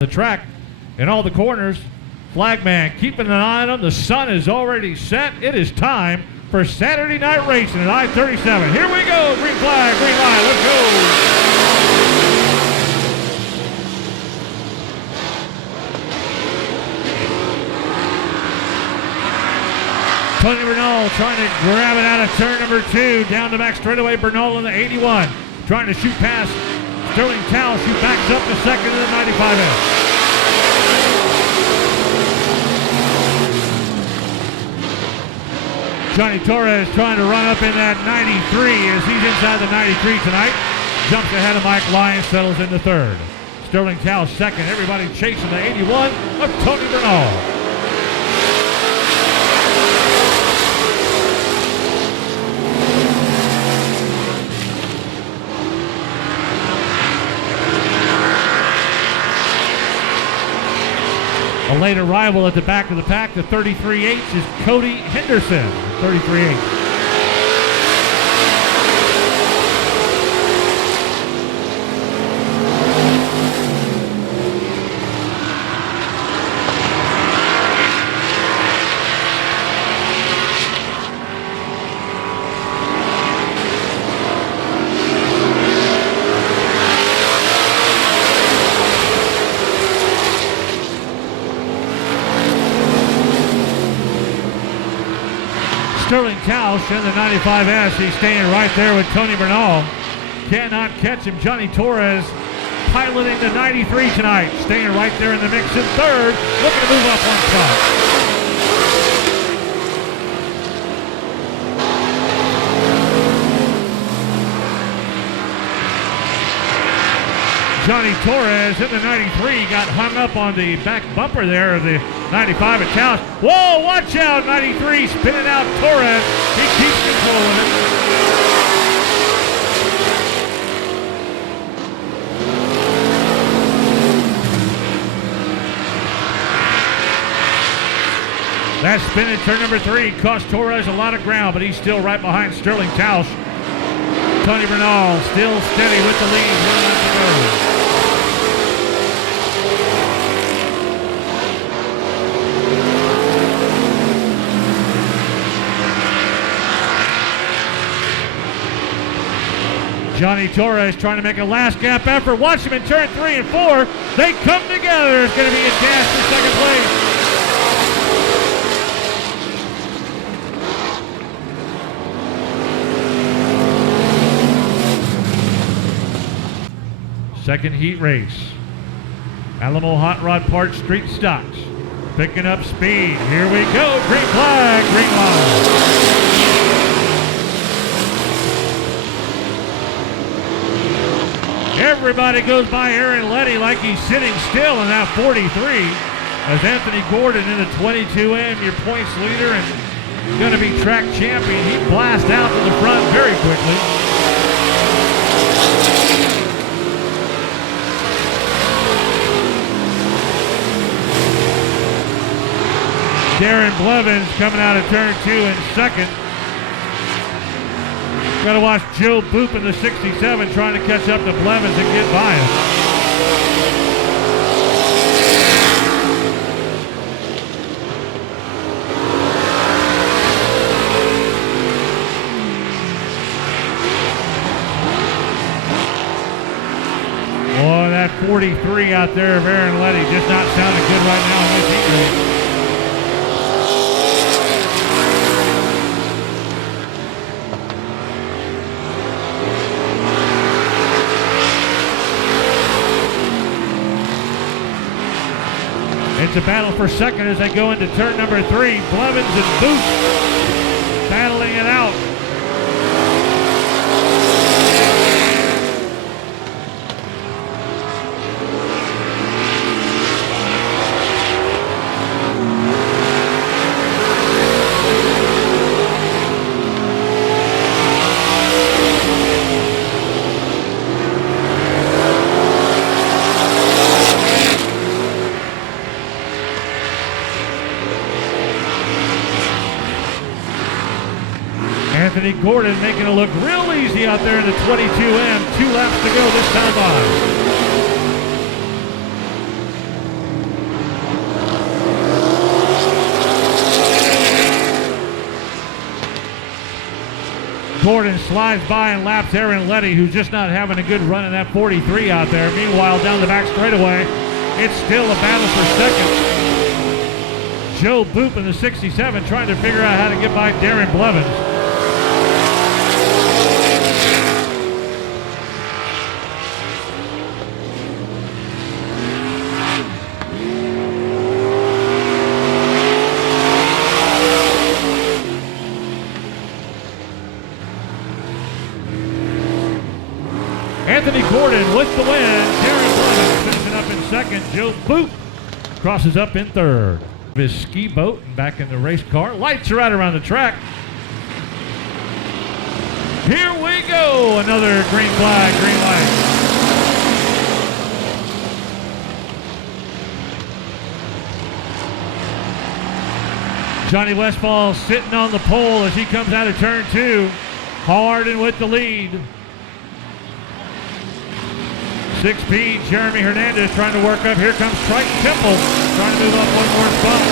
the track in all the corners. Flagman keeping an eye on him. The sun is already set. It is time for Saturday night racing at I-37. Here we go. Green flag, green light. Let's go. Tony Bernal trying to grab it out of turn number 2. Down the back straightaway. Bernal in the 81. Trying to shoot past Sterling Towles, who backs up to second in the 95S. Johnny Torres trying to run up in that 93 as he's inside the 93 tonight. Jumps ahead of Mike Lyons, settles into third. Sterling Towles second. Everybody chasing the 81 of Tony Bernal. A late arrival at the back of the pack, the 33H is Cody Henderson, 33H. Sterling Towles in the 95S. He's staying right there with Tony Bernal. Cannot catch him. Johnny Torres piloting the 93 tonight. Staying right there in the mix in third. Looking to move up one spot. Johnny Torres in the 93 got hung up on the back bumper there of the 95 at Towles. Whoa, watch out, 93 spinning out Torres. He keeps control of it. That spin at turn number 3 cost Torres a lot of ground, but he's still right behind Sterling Towles. Tony Bernal still steady with the lead. 1 lap to go. Johnny Torres trying to make a last gap effort. Watch him in turn 3 and 4. They come together. It's going to be a dash for second place. Second heat race. Alamo Hot Rod Parts Street Stocks. Picking up speed. Here we go. Green flag, green line. Everybody goes by Aaron Letty like he's sitting still in that 43 as Anthony Gordon in the 22M, your points leader and going to be track champion. He blasts out to the front very quickly. Darren Blevins coming out of turn 2 in second. Got to watch Joe Boop in the 67 trying to catch up to Blevins and get by him. Boy, that 43 out there of Aaron Letty just not sounding good right now in this heat race. It's a battle for second as they go into turn number 3. Blevins and Booth battling it out. Anthony Gordon making it look real easy out there in the 22M. 2 laps to go this time on. Gordon slides by and laps Aaron Letty, who's just not having a good run in that 43 out there. Meanwhile, down the back straightaway, it's still a battle for second. Joe Boop in the 67 trying to figure out how to get by Darren Blevins. Anthony Gordon with the win. Darren Blevins finishing up in second. Joe Boop crosses up in third. His ski boat and back in the race car. Lights are out around the track. Here we go. Another green flag, green light. Johnny Westfall sitting on the pole as he comes out of turn 2. Harden with the lead. 6P, Jeremy Hernandez trying to work up. Here comes Triton Temple, trying to move up one more spot.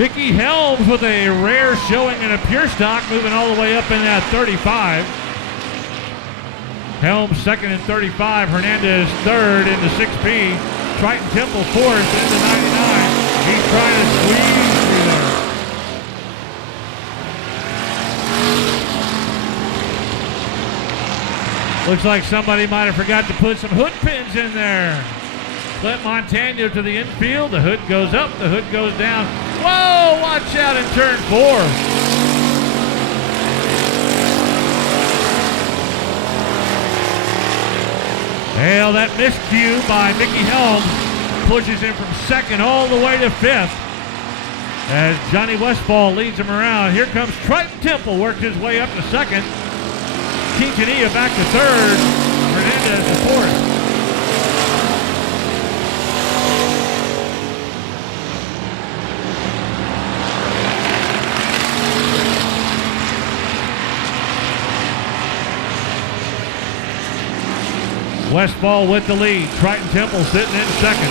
Mickey Helms with a rare showing in a pure stock, moving all the way up in that 35. Helms second in 35, Hernandez third into 6P. Triton Temple fourth into 99. He's trying to squeeze through there. Looks like somebody might have forgot to put some hood pins in there. Clint Montano to the infield. The hood goes up, the hood goes down. Whoa, watch out in turn 4. Well, that miscue by Mickey Helms pushes him from second all the way to 5th. As Johnny Westfall leads him around. Here comes Triton Temple, worked his way up to second. Quintanilla back to third. Hernandez to fourth. Westfall with the lead. Triton Temple sitting in second.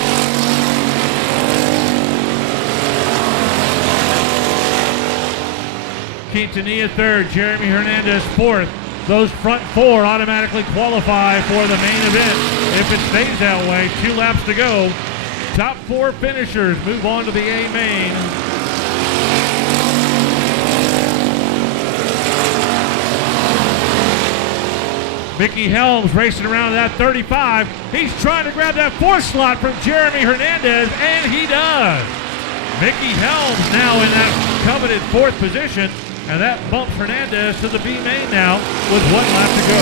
Quintanilla third. Jeremy Hernandez fourth. Those front 4 automatically qualify for the main event. If it stays that way, 2 laps to go. Top 4 finishers move on to the A main. Mickey Helms racing around that 35. He's trying to grab that 4th slot from Jeremy Hernandez, and he does. Mickey Helms now in that coveted 4th position. And that bumps Hernandez to the B main now with 1 lap to go.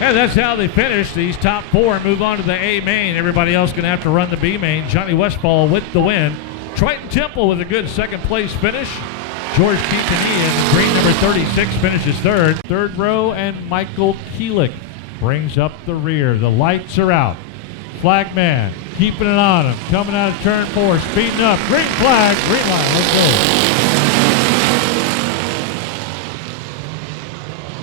Yeah, that's how they finish. These top 4 move on to the A main. Everybody else going to have to run the B main. Johnny Westfall with the win. Triton Temple with a good 2nd place finish. George Quintanilla in green number 36 finishes 3rd. 3rd row, and Michael Keelick brings up the rear. The lights are out. Flagman keeping it on him. Coming out of turn 4, speeding up. Green flag, green line. Let's go.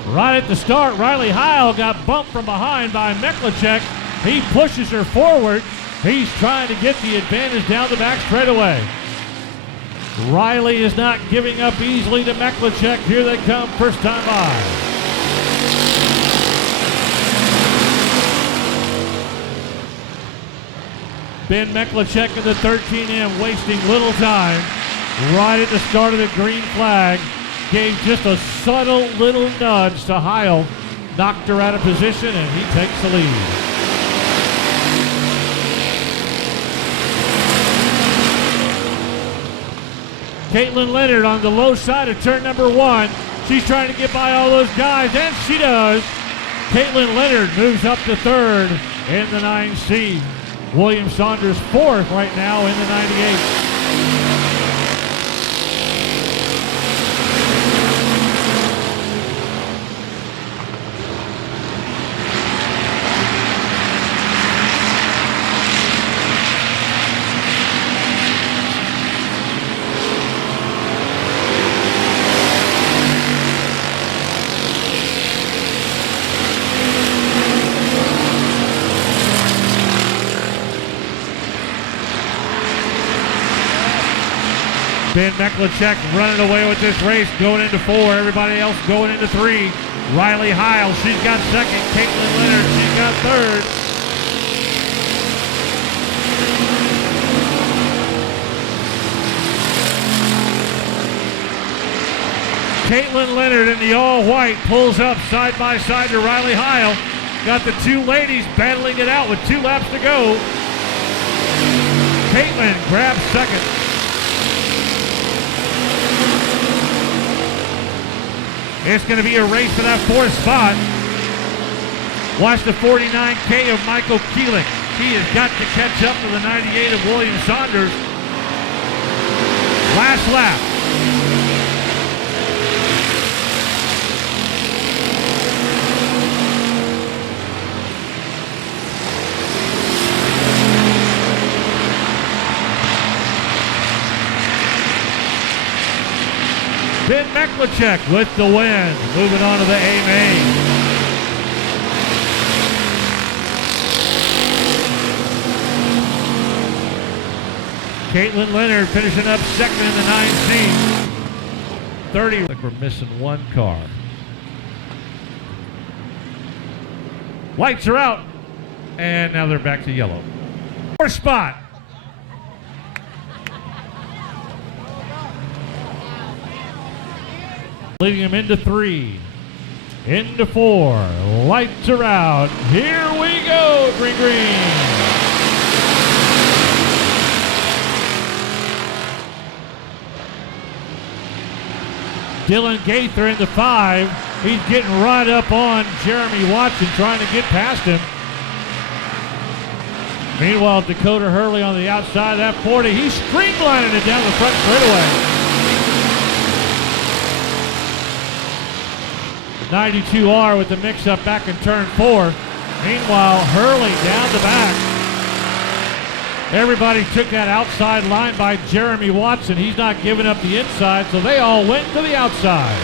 Right at the start, Riley Heil got bumped from behind by Meklicek. He pushes her forward. He's trying to get the advantage down the back straightaway. Riley is not giving up easily to Meklicek. Here they come, first time by. Ben Meklicek in the 13M wasting little time. Right at the start of the green flag. Gave just a subtle little nudge to Heil, knocked her out of position, and he takes the lead. Caitlin Leonard on the low side of turn number 1. She's trying to get by all those guys, and she does. Caitlin Leonard moves up to 3rd in the 9C. William Saunders 4th right now in the 98. Ben Meklicek running away with this race, going into 4. Everybody else going into 3. Riley Heil, she's got second. Caitlin Leonard, she's got third. Caitlin Leonard in the all-white pulls up side by side to Riley Heil. Got the two ladies battling it out with 2 laps to go. Caitlin grabs second. It's going to be a race for that 4th spot. Watch the 49K of Michael Keeling. He has got to catch up to the 98 of William Saunders. Last lap. Ben Meklicek with the win. Moving on to the A main. Caitlin Leonard finishing up second in the 9C. 30. Like we're missing one car. Lights are out. And now they're back to yellow. 4th spot. Leading him into 3, into 4, lights are out, here we go, green, green. Dylan Gaither into 5, he's getting right up on Jeremy Watson, trying to get past him. Meanwhile, Dakota Hurley on the outside of that 40, he's streamlining it down the front straightaway. 92R with the mix-up back in turn 4. Meanwhile, Hurley down the back. Everybody took that outside line by Jeremy Watson. He's not giving up the inside, so they all went to the outside.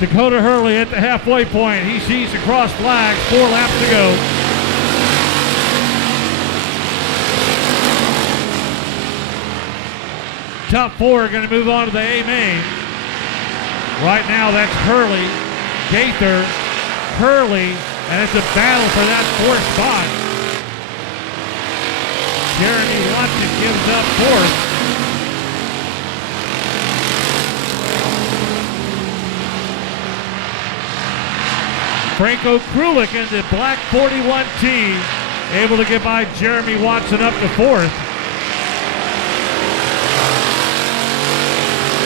Dakota Hurley at the halfway point. He sees the cross flags, 4 laps to go. Top 4 are going to move on to the A main. Right now that's Hurley, Gaither, Hurley, and it's a battle for that 4th spot. Jeremy Watson gives up 4th. Franco Krulik in the black 41T, able to get by Jeremy Watson up to 4th.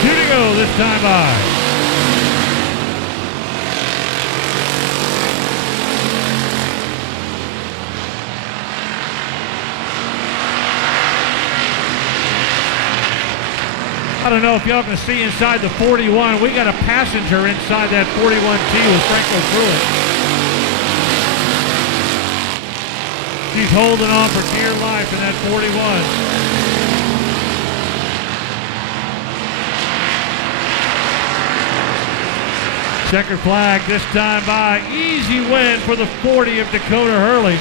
2 to go this time by. I don't know if y'all can see inside the 41. We got a passenger inside that 41T with Franco Krulik. She's holding on for dear life in that 41. Checker flag this time by. Easy win for the 40 of Dakota Hurley.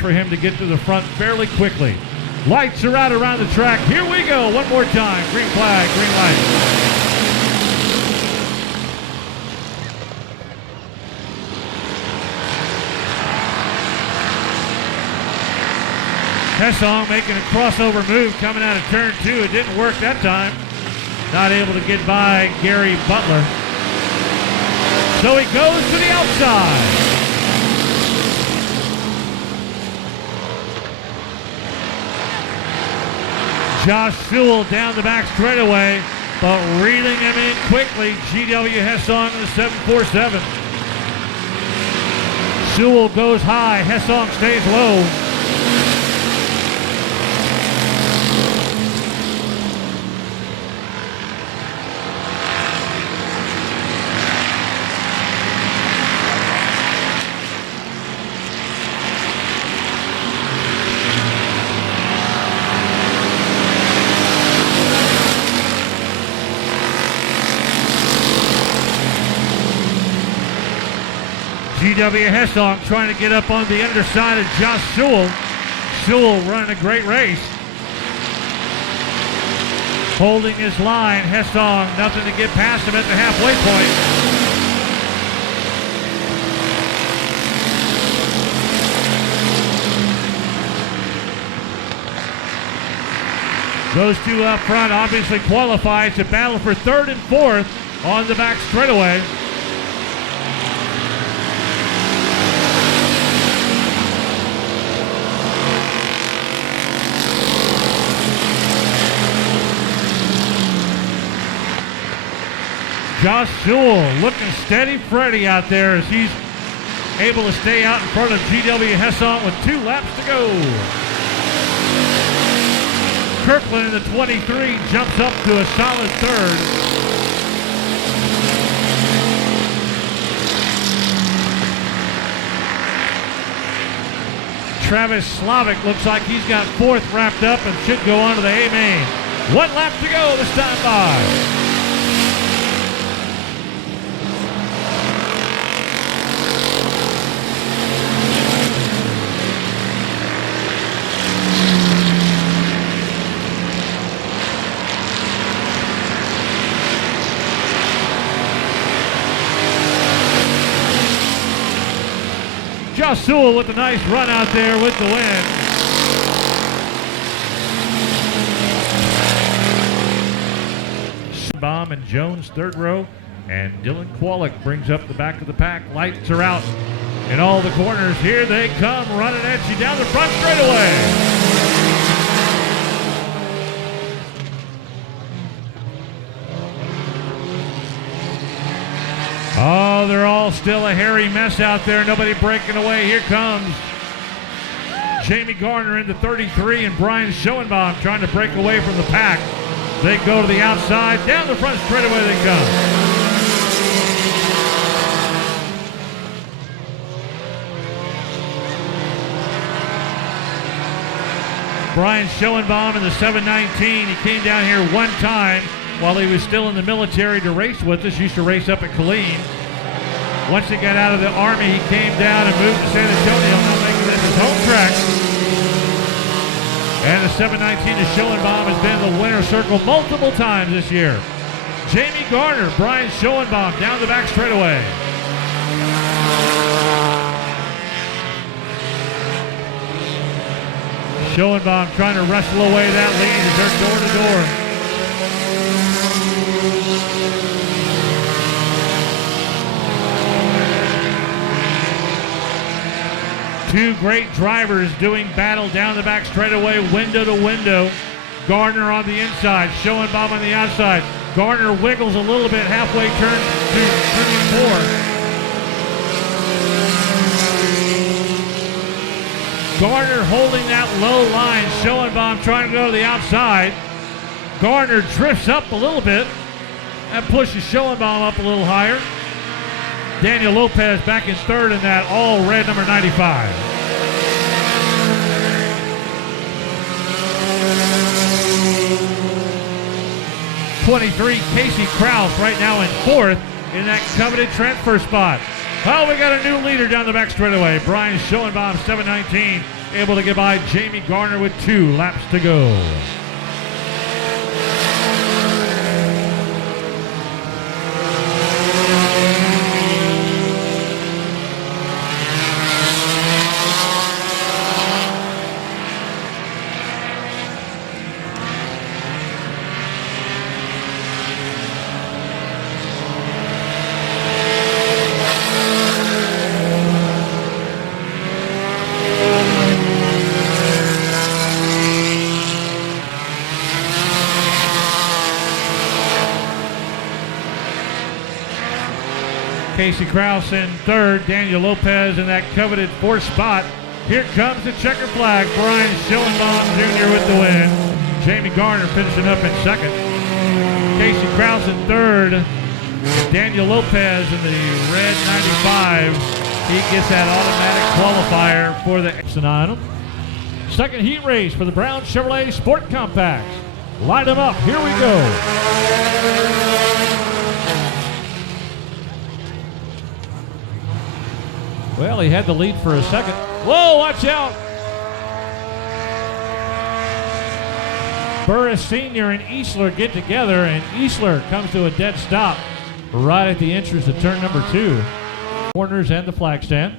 For him to get to the front fairly quickly. Lights are out around the track. Here we go. One more time. Green flag, green light. Hessong making a crossover move coming out of turn 2. It didn't work that time. Not able to get by Gary Butler. So he goes to the outside. Josh Sewell down the back straightaway, but reeling him in quickly. G.W. Hessong in the 747. Sewell goes high, Hessong stays low. G.W. Hessong trying to get up on the underside of Josh Sewell. Sewell running a great race. Holding his line, Hessong, nothing to get past him at the halfway point. Those two up front obviously qualify to battle for third and fourth on the back straightaway. Josh Sewell looking steady Freddy out there as he's able to stay out in front of G.W. Hessong with 2 laps to go. Kirkland in the 23 jumps up to a solid third. Travis Slavic looks like he's got 4th wrapped up and should go on to the A-main. 1 lap to go this time by. Josh Sewell with a nice run out there with the win. Baum and Jones third row, and Dylan Kwolek brings up the back of the pack. Lights are out in all the corners. Here they come running at you down the front straightaway. Oh, they're all still a hairy mess out there. Nobody breaking away. Here comes Jamie Garner in the 33 and Brian Schoenbaum trying to break away from the pack. They go to the outside. Down the front straightaway they come. Brian Schoenbaum in the 719. He came down here one time while he was still in the military to race with us. Used to race up at Killeen. Once he got out of the Army, he came down and moved to San Antonio, now making this his home track. And the 719 to Schoenbaum has been in the winner's circle multiple times this year. Jamie Garner, Brian Schoenbaum down the back straightaway. Schoenbaum trying to wrestle away that lead as they're door to door. Two great drivers doing battle down the back straightaway, window to window. Garner on the inside, Schoenbaum on the outside. Garner wiggles a little bit halfway turn to turn 4. Garner holding that low line. Schoenbaum trying to go to the outside. Garner drifts up a little bit. That pushes Schoenbaum up a little higher. Daniel Lopez back in third in that all red number 95. '23 Casey Kraus right now in fourth in that coveted transfer spot. Well, we got a new leader down the back straightaway. Brian Schoenbaum, 719, able to get by Jamie Garner with 2 laps to go. Casey Krause in third. Daniel Lopez in that coveted fourth spot. Here comes the checker flag. Brian Schillenbaum Jr. with the win. Jamie Garner finishing up in second. Casey Krause in third. Daniel Lopez in the red 95. He gets that automatic qualifier for the item. Second heat race for the Brown Chevrolet Sport Compacts. Light them up. Here we go. Well, he had the lead for a second. Whoa, watch out. Burris Sr. and Easler get together, and Easler comes to a dead stop right at the entrance of turn number 2. Corners and the flag stand.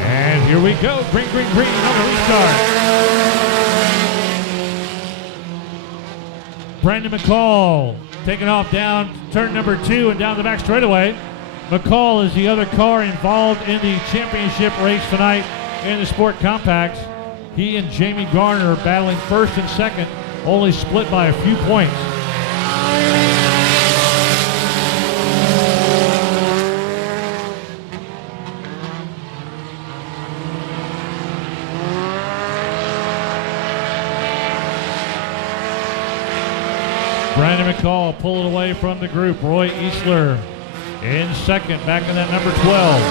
And here we go. Green, green, green on the restart. Brandon McCall taking off down turn number 2 and down the back straightaway. McCall is the other car involved in the championship race tonight in the Sport Compacts. He and Jamie Garner are battling first and second, only split by a few points. Brandon McCall pulling away from the group. Roy Easler in second, back in that number 12.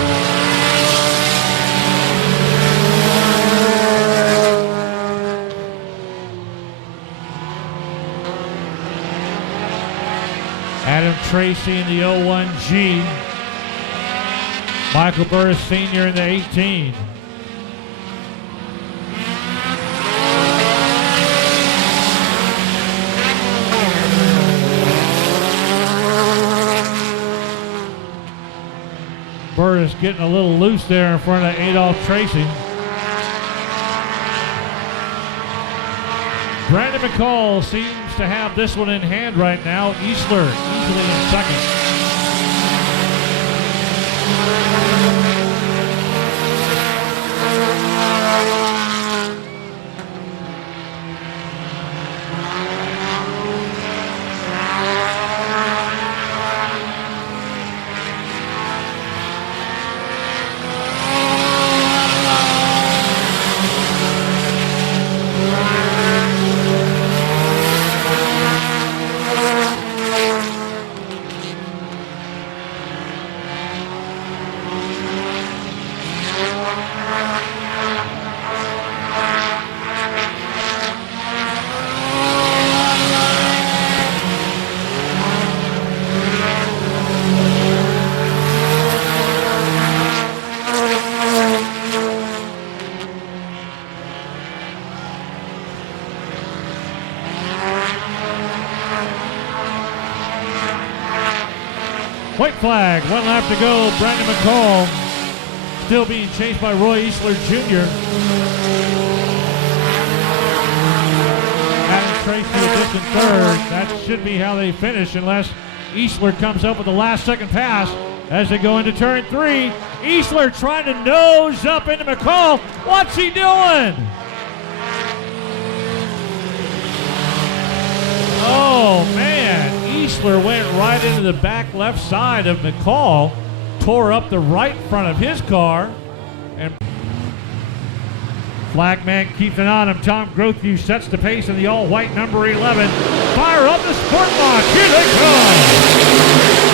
Adam Tracy in the 01G. Michael Burris Sr. in the 18. Burris getting a little loose there in front of Adolph Tracy. Brandon McCall seems to have this one in hand right now. Easler easily in second. White flag, 1 lap to go. Brandon McCall still being chased by Roy Easler Jr. Adam Tracy just in third. That should be how they finish unless Easler comes up with the last second pass as they go into turn 3. Easler trying to nose up into McCall. What's he doing? Oh, man. Easler went right into the back left side of McCall, tore up the right front of his car, and Flagman keeps it on him. Tom Grothview sets the pace in the all-white number 11. Fire up the Sport Box. Here they come.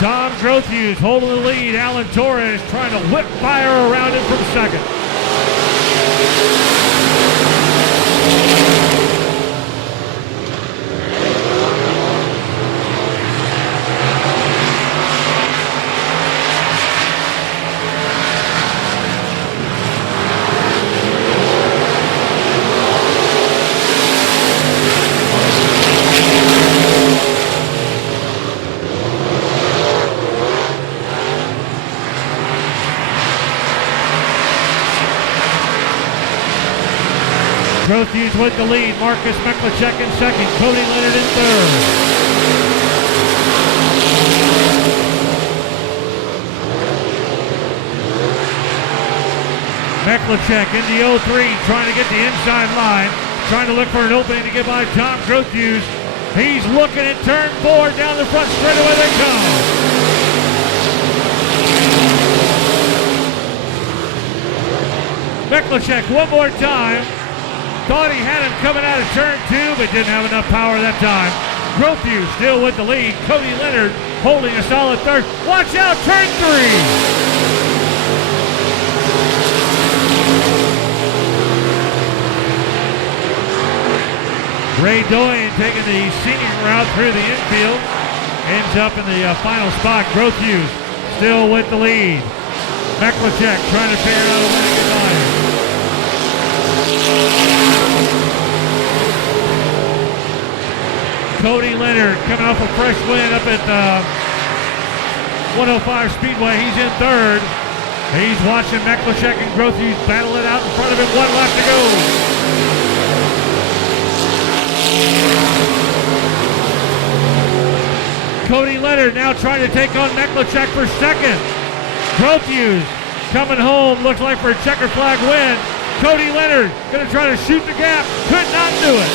Tom Grothview holding the lead. Alan Torres trying to whip fire around him from second. Grothview's with the lead. Marcus Meklicek in second. Cody Leonard in third. Meklicek in the 03, trying to get the inside line, trying to look for an opening to get by Tom Grothuse. He's looking at turn 4, down the front straightaway they come. Meklicek one more time. Thought he had him coming out of turn 2, but didn't have enough power that time. Grothuse still with the lead. Cody Leonard holding a solid third. Watch out, turn 3. Ray Doyen taking the scenic route through the infield. Ends up in the final spot. Grothuse still with the lead. Meklicek trying to figure out a way to get by him. Cody Leonard coming off a fresh win up at 105 Speedway. He's in third. He's watching Meklicek and Grothuse battle it out in front of him. One left to go. Cody Leonard now trying to take on Meklicek for second. Grothuse coming home. Looks like for a checker flag win. Cody Leonard going to try to shoot the gap. Could not do it.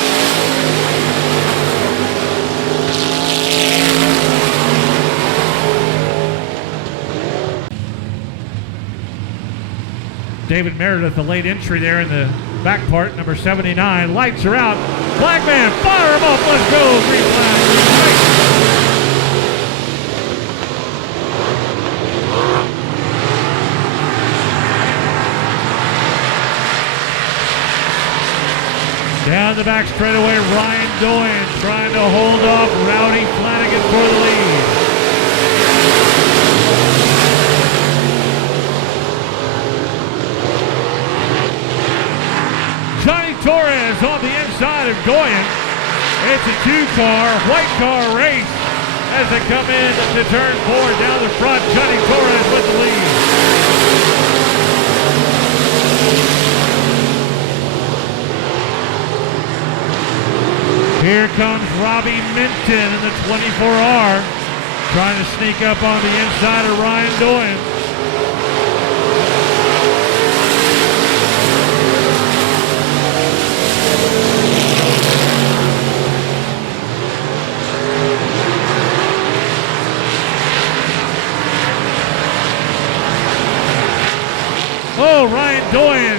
David Meredith, the late entry there in the back part, number 79. Lights are out. Flagman, fire him up. Let's go. Green flag. Down the back straightaway, Ryan Doyen trying to hold off Rowdy Flanagan for the lead. Johnny Torres on the inside of Doyen. It's a two-car, white car race as they come in to turn 4 down the front. Johnny Torres with the lead. Here comes Robbie Minton in the 24R, trying to sneak up on the inside of Ryan Doyen. Oh, Ryan Doyen,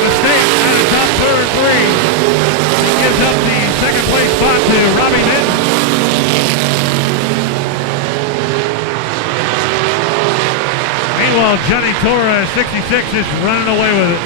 mistake out of top turn 3. Gives up the second place spot to Robbie Minton. Meanwhile, Johnny Torres, 66, is running away with it.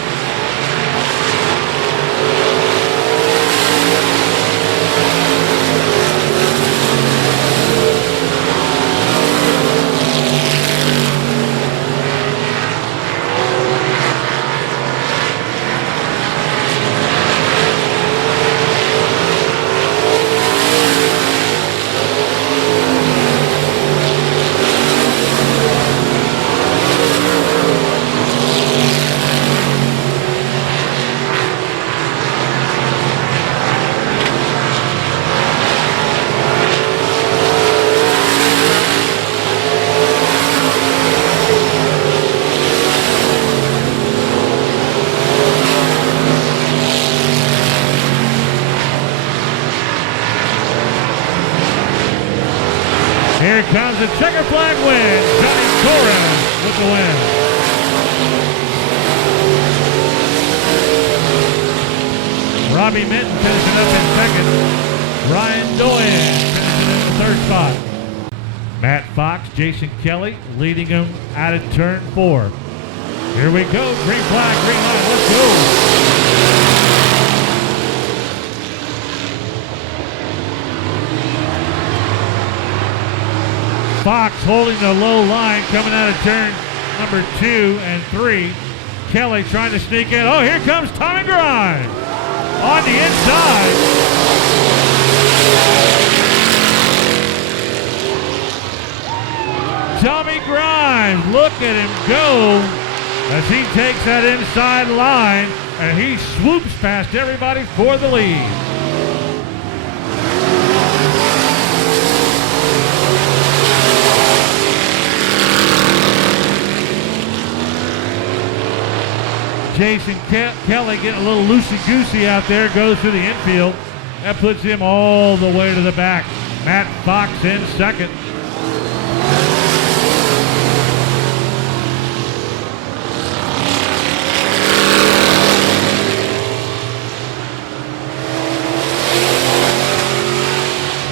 Here comes the checker flag win. Johnny Torres with the win. Robbie Minton finishing up in second. Ryan Doyen finishing in the third spot. Matt Fox, Jason Kelly leading him out of turn 4. Here we go. Green flag, green light. Let's go. Fox holding the low line coming out of turn number 2 and 3. Kelly trying to sneak in. Oh, here comes Tommy Grimes on the inside. Tommy Grimes, look at him go as he takes that inside line and he swoops past everybody for the lead. Jason Kelly getting a little loosey-goosey out there, goes to the infield. That puts him all the way to the back. Matt Fox in second.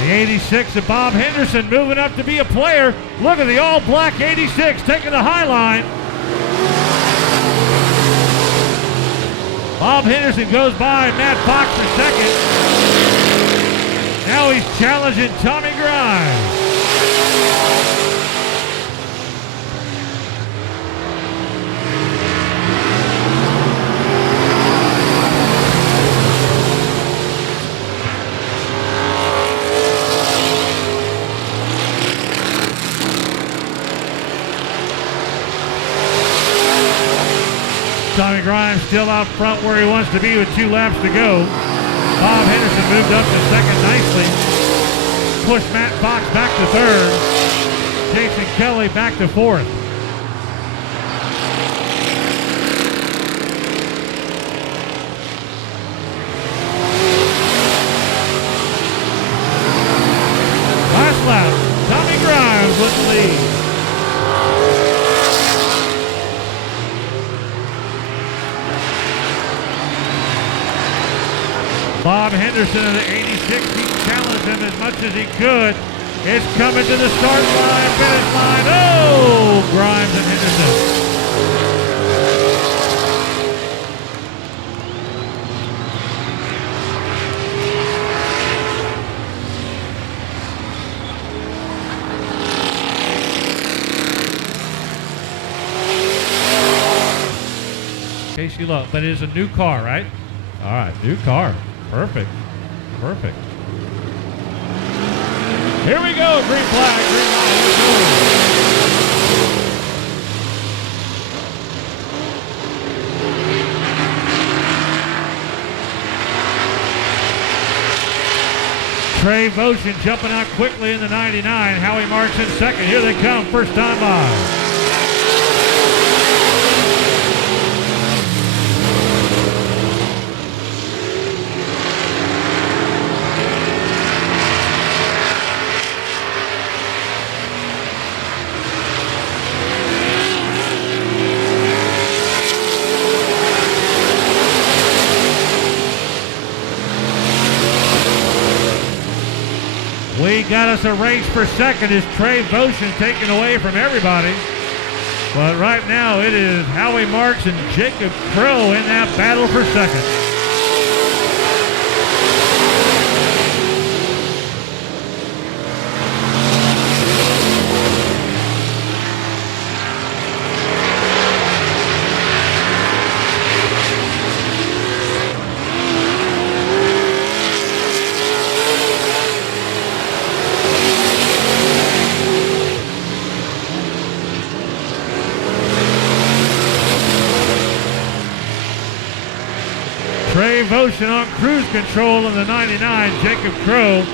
The 86 of Bob Henderson moving up to be a player. Look at the all-black 86 taking the high line. Bob Henderson goes by Matt Fox for second. Now he's challenging Tommy Grimes. Tommy Grimes still out front where he wants to be with 2 laps to go. Bob Henderson moved up to second nicely. Pushed Matt Fox back to third. Jason Kelly back to fourth. Last lap, Tommy Grimes with the lead. Bob Henderson of the 86, he challenged him as much as he could. It's coming to the start line, finish line. Oh, Grimes and Henderson. Casey Lowe, but it is a new car, right? All right, new car. Perfect. Perfect. Here we go. Green flag. Green line. Let's go. Trey Votion jumping out quickly in the 99. Howie Marks in second. Here they come. First time by. We got us a race for second as Trey Votion taken away from everybody. But right now it is Howie Marks and Jacob Crow in that battle for second. Trey Votion on cruise control in the 99. Jacob Crow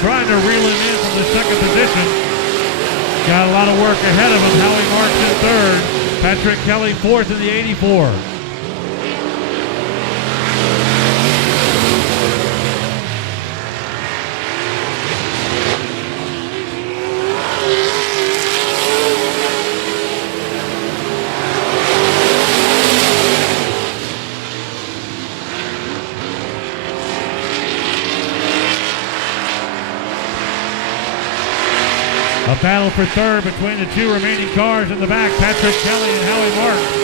trying to reel him in from the second position. Got a lot of work ahead of him. Howie Marks in third. Patrick Kelly fourth in the 84. A battle for third between the two remaining cars in the back, Patrick Kelly and Howie Marks.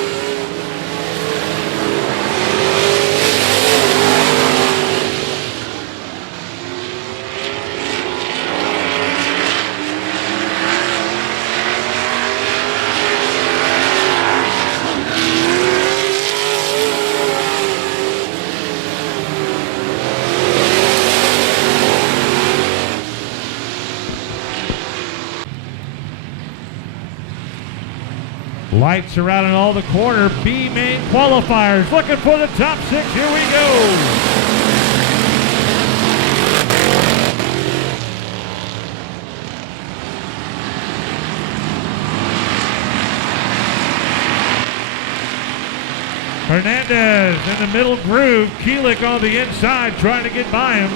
Lights are out in all the corner. B main qualifiers looking for the top six. Here we go. Fernandez Hernandez in the middle groove. Keelik on the inside trying to get by him.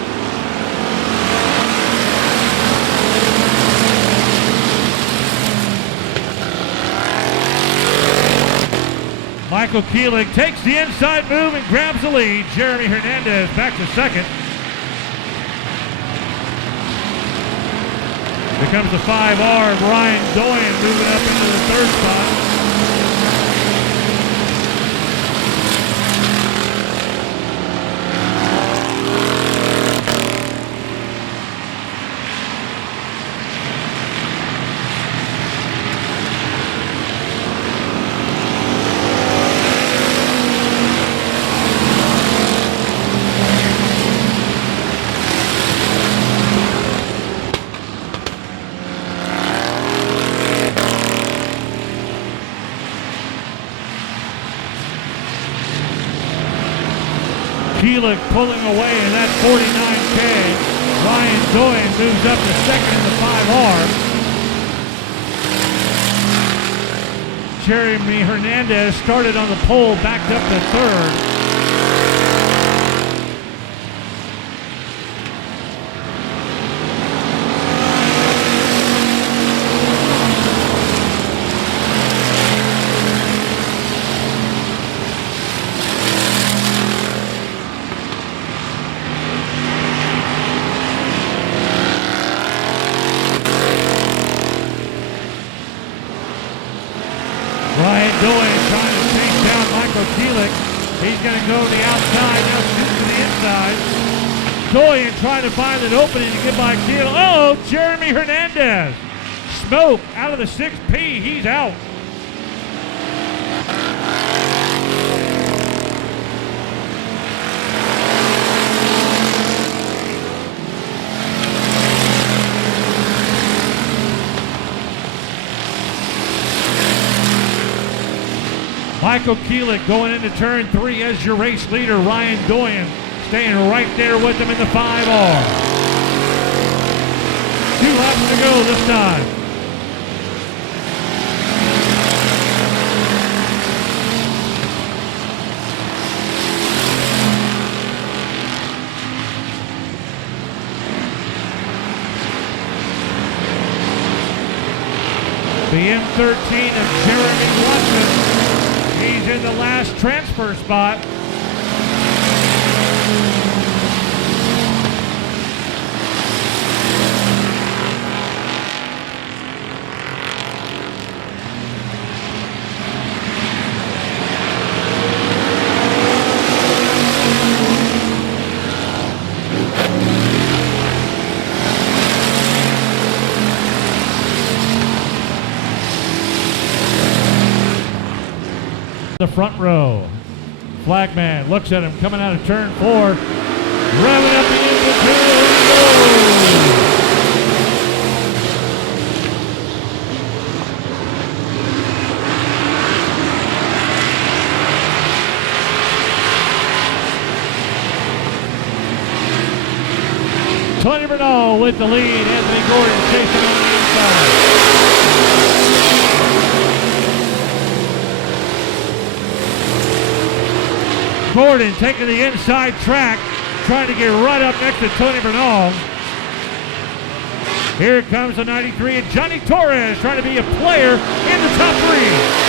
Michael Keelik takes the inside move and grabs the lead. Jeremy Hernandez back to second. Here comes the 5R. Ryan Doyen moving up into the third spot. Keelik pulling away in that 49K. Ryan Doyen moves up to second in the 5R. Jeremy Hernandez started on the pole, backed up to third. Ryan Doyen trying to chase down Michael Keelik. He's going to go to the outside, now shoots to the inside. Doyen trying to find an opening to get by Keelik. Oh, Jeremy Hernandez. Smoke out of the 6P. He's out. Michael Keelik going into turn 3 as your race leader. Ryan Doyen staying right there with him in the 5R. 2 laps to go this time. The M13 of Jeremy Watson. He's in the last transfer spot. The front row. Flagman looks at him coming out of turn 4. Revving up the engine. Tony Bernal with the lead. Anthony Gordon chasing on the inside. Gordon taking the inside track, trying to get right up next to Tony Bernal. Here comes the 93 and Johnny Torres trying to be a player in the top 3.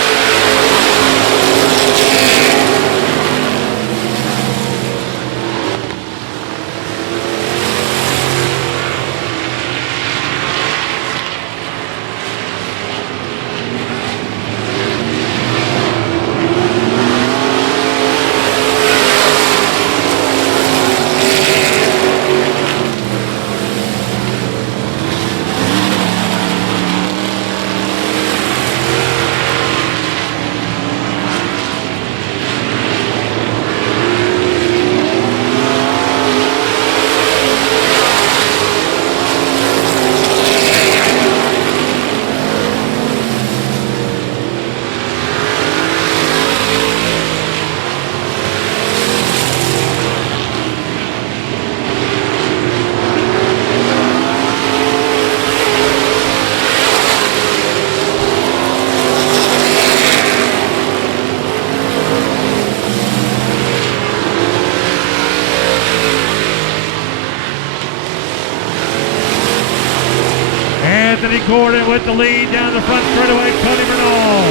Anthony Gordon with the lead down the front straightaway. Tony Bernal.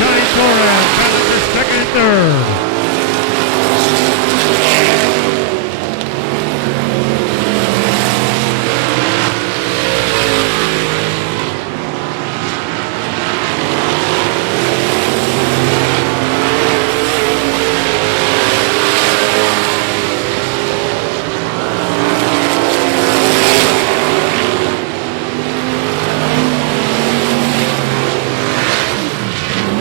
Johnny Torres coming for second and third.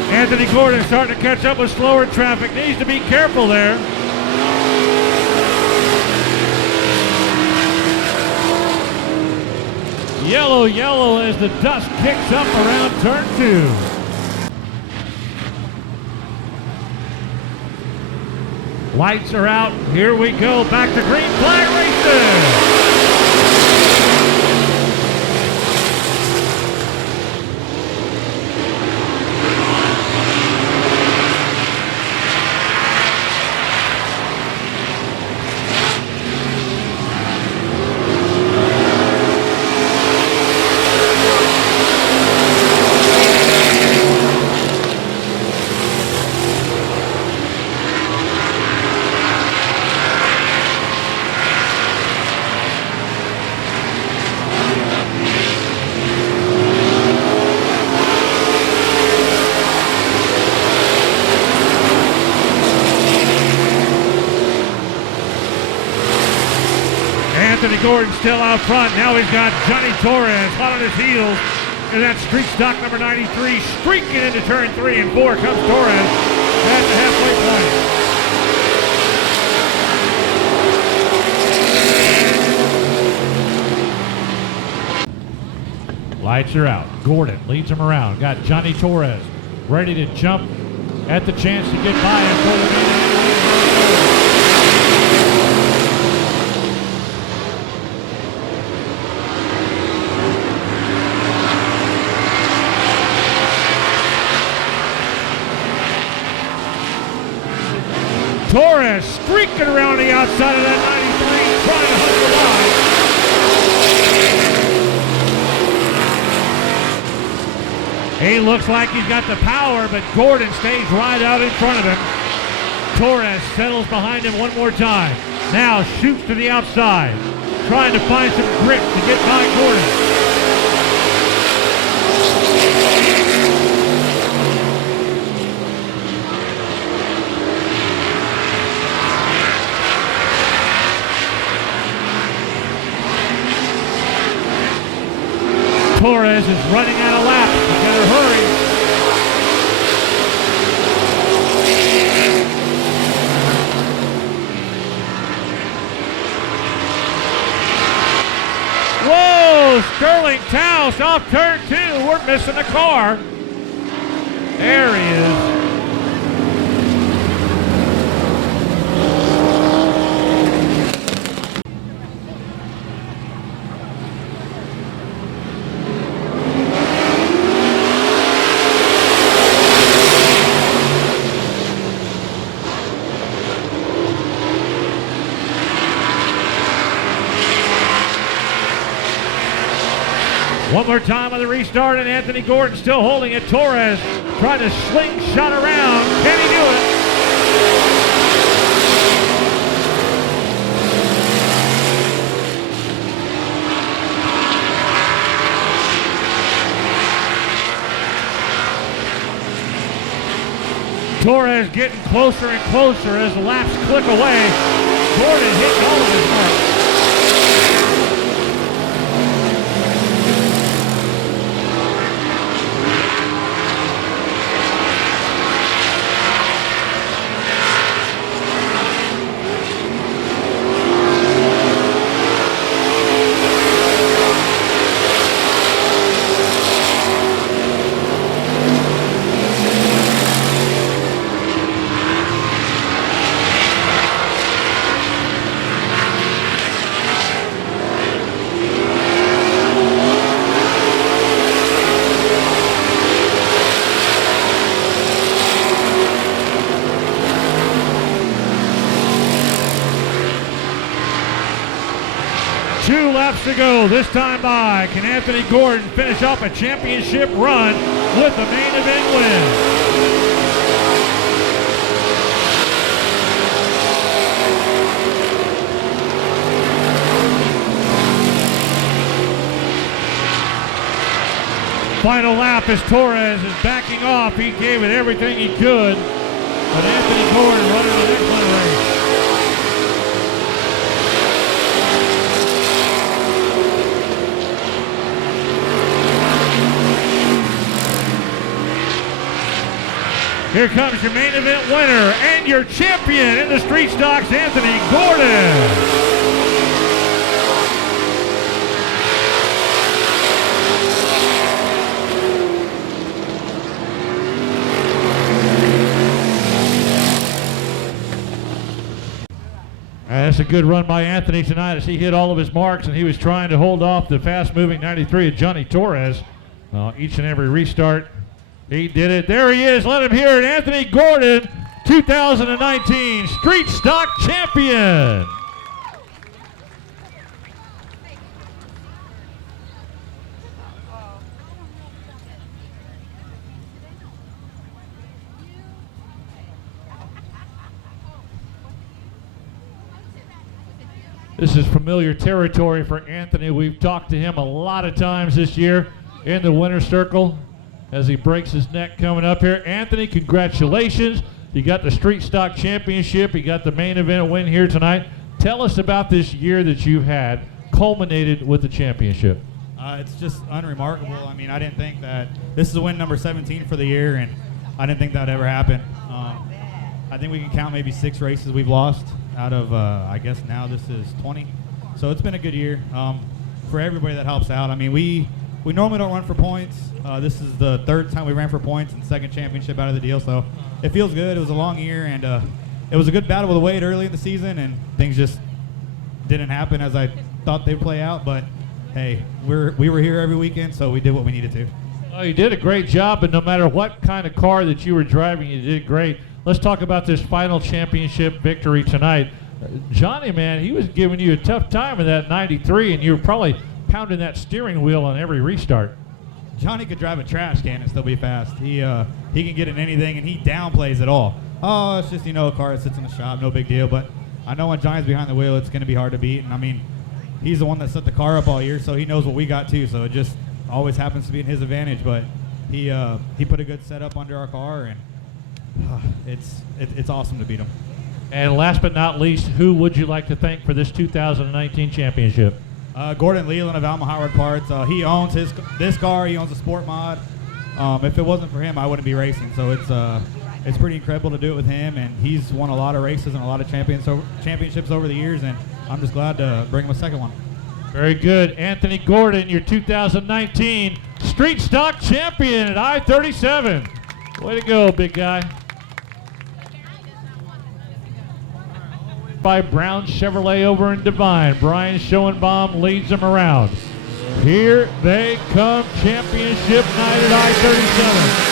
Anthony Gordon starting to catch up with slower traffic. Needs to be careful there. Yellow, yellow as the dust kicks up around turn 2. Lights are out. Here we go. Back to green flag racing. Anthony Gordon still out front. Now he's got Johnny Torres hot on his heels. And that streak stock number 93 streaking into turn 3 and 4 comes Torres at the halfway point. Lights are out. Gordon leads him around. Got Johnny Torres ready to jump at the chance to get by him. Torres streaking around the outside of that 93, trying to hunt the line. He looks like he's got the power, but Gordon stays right out in front of him. Torres settles behind him one more time. Now shoots to the outside, trying to find some grip to get by Gordon. Torres is running out of laps. You better hurry. Whoa! Sterling Taos off turn 2. We're missing a car. There he is. One more time on the restart, and Anthony Gordon still holding it. Torres trying to slingshot around. Can he do it? Torres getting closer and closer as the laps click away. Gordon hitting all of his marks. 2 laps to go. This time by, can Anthony Gordon finish off a championship run with the main event win? Final lap as Torres is backing off. He gave it everything he could, but Anthony Gordon running an excellent race. Here comes your main event winner and your champion in the street stocks, Anthony Gordon. That's a good run by Anthony tonight as he hit all of his marks, and he was trying to hold off the fast-moving 93 of Johnny Torres. Each and every restart, he did it. There he is. Let him hear it. Anthony Gordon, 2019 Street Stock Champion. This is familiar territory for Anthony. We've talked to him a lot of times this year in the winner's circle as he breaks his neck coming up here. Anthony, congratulations. You got the Street Stock Championship. You got the main event win here tonight. Tell us about this year that you've had, culminated with the championship. It's just unremarkable. I mean, I didn't think that this is a win number 17 for the year, and I didn't think that would ever happen. I think we can count maybe 6 races we've lost out of, I guess now this is 20. So it's been a good year for everybody that helps out. I mean, we normally don't run for points. This is the 3rd time we ran for points and 2nd championship out of the deal. So it feels good. It was a long year, and it was a good battle with Wade early in the season, and things just didn't happen as I thought they'd play out. But hey, we were here every weekend, so we did what we needed to. Well, you did a great job, but no matter what kind of car that you were driving, you did great. Let's talk about this final championship victory tonight. Johnny, man, he was giving you a tough time in that 93, and you were probably pounding that steering wheel on every restart. Johnny could drive a trash can and still be fast. He can get in anything, and he downplays it all. Oh, it's just, a car that sits in the shop, no big deal. But I know when Johnny's behind the wheel, it's going to be hard to beat. And, I mean, he's the one that set the car up all year, so he knows what we got too. So it just always happens to be in his advantage. But he put a good setup under our car, and it's awesome to beat him. And last but not least, who would you like to thank for this 2019 championship? Gordon Leland of Alma Howard Parts. He owns this car. He owns a sport mod. If it wasn't for him, I wouldn't be racing. So it's pretty incredible to do it with him. And he's won a lot of races and a lot of championships over the years. And I'm just glad to bring him a 2nd one. Very good. Anthony Gordon, your 2019 Street Stock Champion at I-37. Way to go, big guy. By Brown Chevrolet over in Devine. Brian Schoenbaum leads them around. Here they come, championship night at I-37.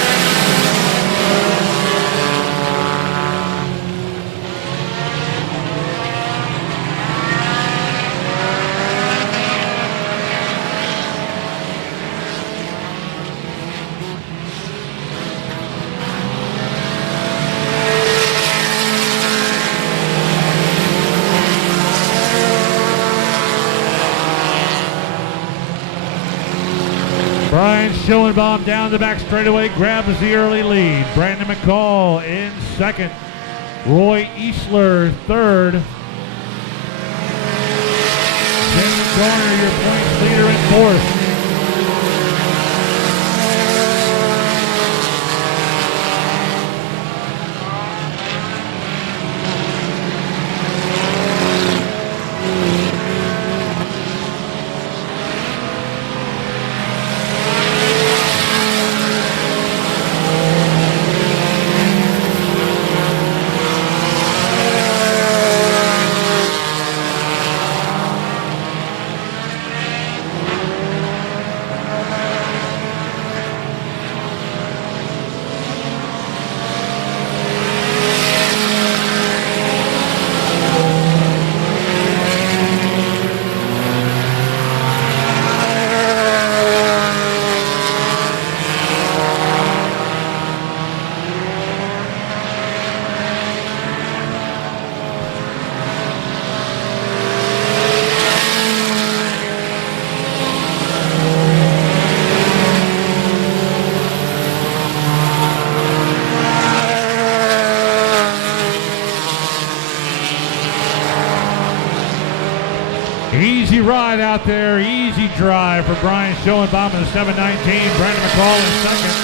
Brian Schoenbaum down the back straightaway grabs the early lead. Brandon McCall in 2nd. Roy Easler 3rd. Jamie Garner, your points leader in 4th. Easy ride out there, easy drive for Brian Schoenbaum in the 719. Brandon McCall in second.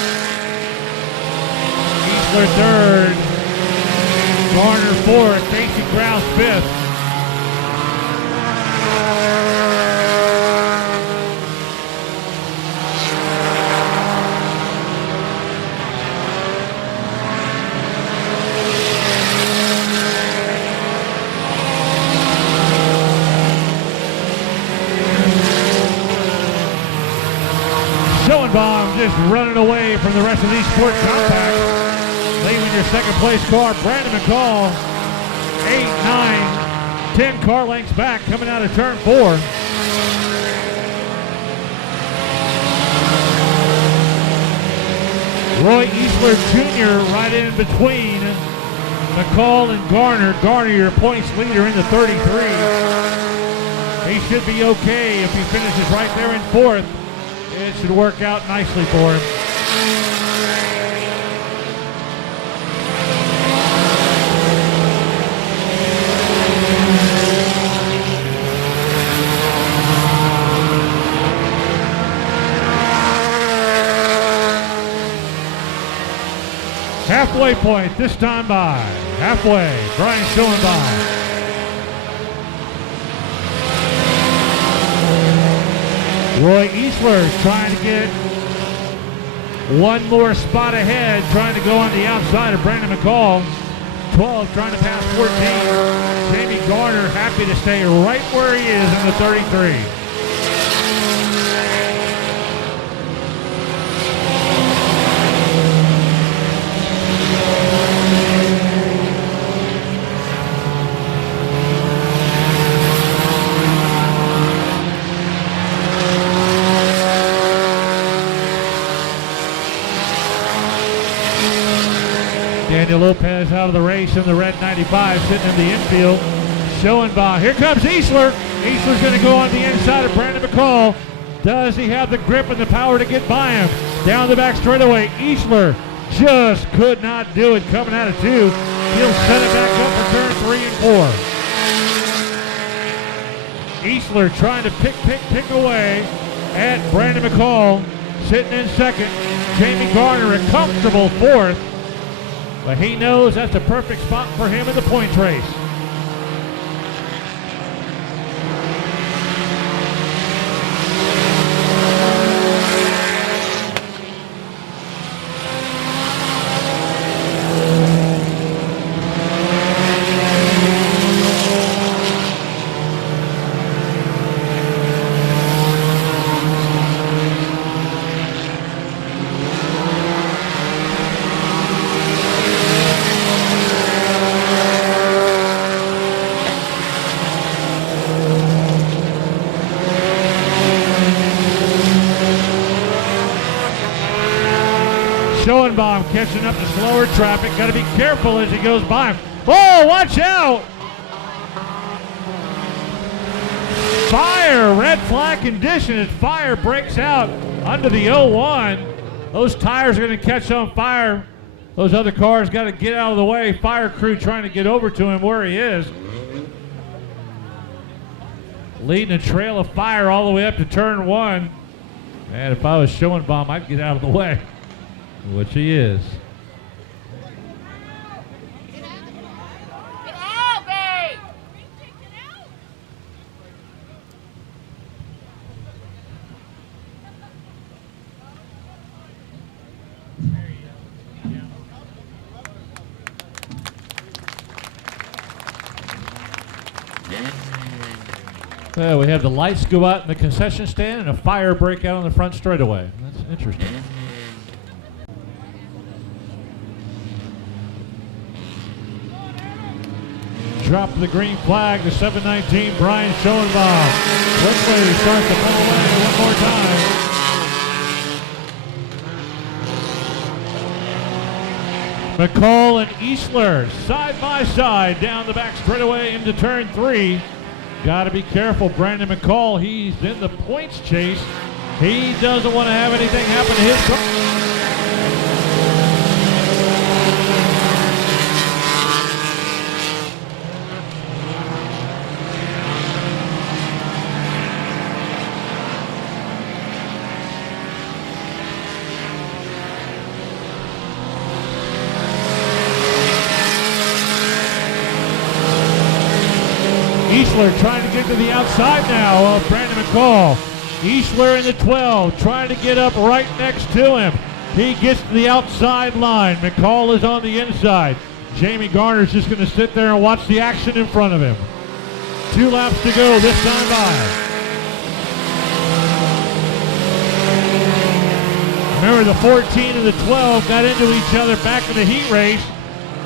Eastler third. Garner fourth. Casey Krause fifth. Schoenbaum just running away from the rest of these Sport compacts. Leaving your second place car, Brandon McCall, 8, 9, 10 car lengths back coming out of turn 4. Roy Eastler Jr. right in between McCall and Garner. Garner, your points leader in the 33. He should be okay if he finishes right there in 4th. It should work out nicely for him. Halfway point this time by. Halfway, Brian Schoenbaum. Roy Eastler trying to get one more spot ahead, trying to go on the outside of Brandon McCall. 12 trying to pass 14. Jamie Garner happy to stay right where he is in the 33. Daniel Lopez out of the race in the red 95, sitting in the infield. Schoenbaum. Here comes Eastler. Eastler's going to go on the inside of Brandon McCall. Does he have the grip and the power to get by him? Down the back straightaway. Eastler just could not do it coming out of 2. He'll set it back up for turn 3 and 4. Eastler trying to pick away at Brandon McCall. Sitting in second. Jamie Garner a comfortable 4th. But he knows that's the perfect spot for him in the points race. Schoenbaum catching up to slower traffic. Got to be careful as he goes by him. Oh, watch out! Fire, red flag condition as fire breaks out under the 01. Those tires are going to catch on fire. Those other cars got to get out of the way. Fire crew trying to get over to him where he is. Leading a trail of fire all the way up to turn 1. And if I was Schoenbaum, I'd get out of the way. Which he is. Get out, babe! Well, we have the lights go out in the concession stand and a fire break out on the front straightaway. That's interesting. Drop the green flag, the 719, Brian Schoenbaum. Quickly starts the funnel lane one more time. McCall and Eastler side by side down the back straightaway into turn 3. Got to be careful, Brandon McCall. He's in the points chase. He doesn't want to have anything happen to his car. Eastler trying to get to the outside now of Brandon McCall. Eastler in the 12, trying to get up right next to him. He gets to the outside line. McCall is on the inside. Jamie Garner's just going to sit there and watch the action in front of him. 2 laps to go this time by. Remember, the 14 and the 12 got into each other back in the heat race,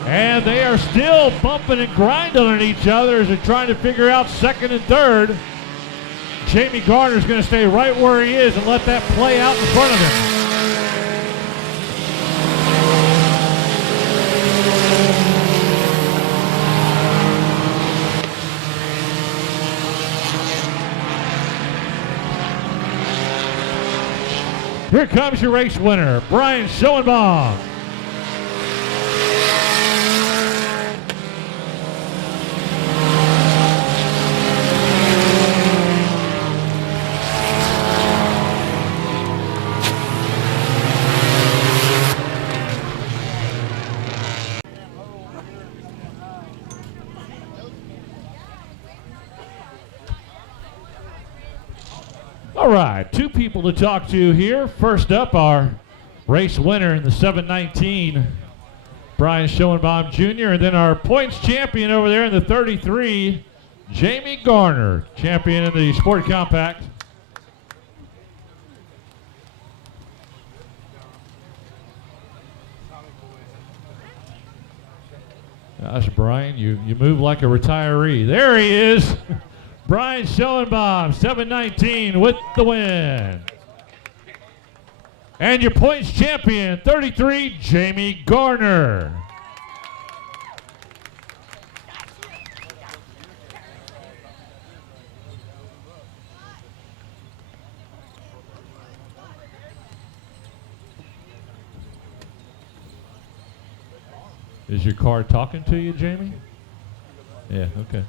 and they are still bumping and grinding on each other as they're trying to figure out second and third. Jamie Garner's going to stay right where he is and let that play out in front of him. Here comes your race winner, Brian Schoenbaum. All right, 2 people to talk to here. First up, our race winner in the 719, Brian Schoenbaum Jr., and then our points champion over there in the 33, Jamie Garner, champion in the Sport Compact. Gosh, Brian, you move like a retiree. There he is. Brian Schoenbaum, 719 with the win. And your points champion, 33, Jamie Garner. Is your car talking to you, Jamie? Yeah, okay.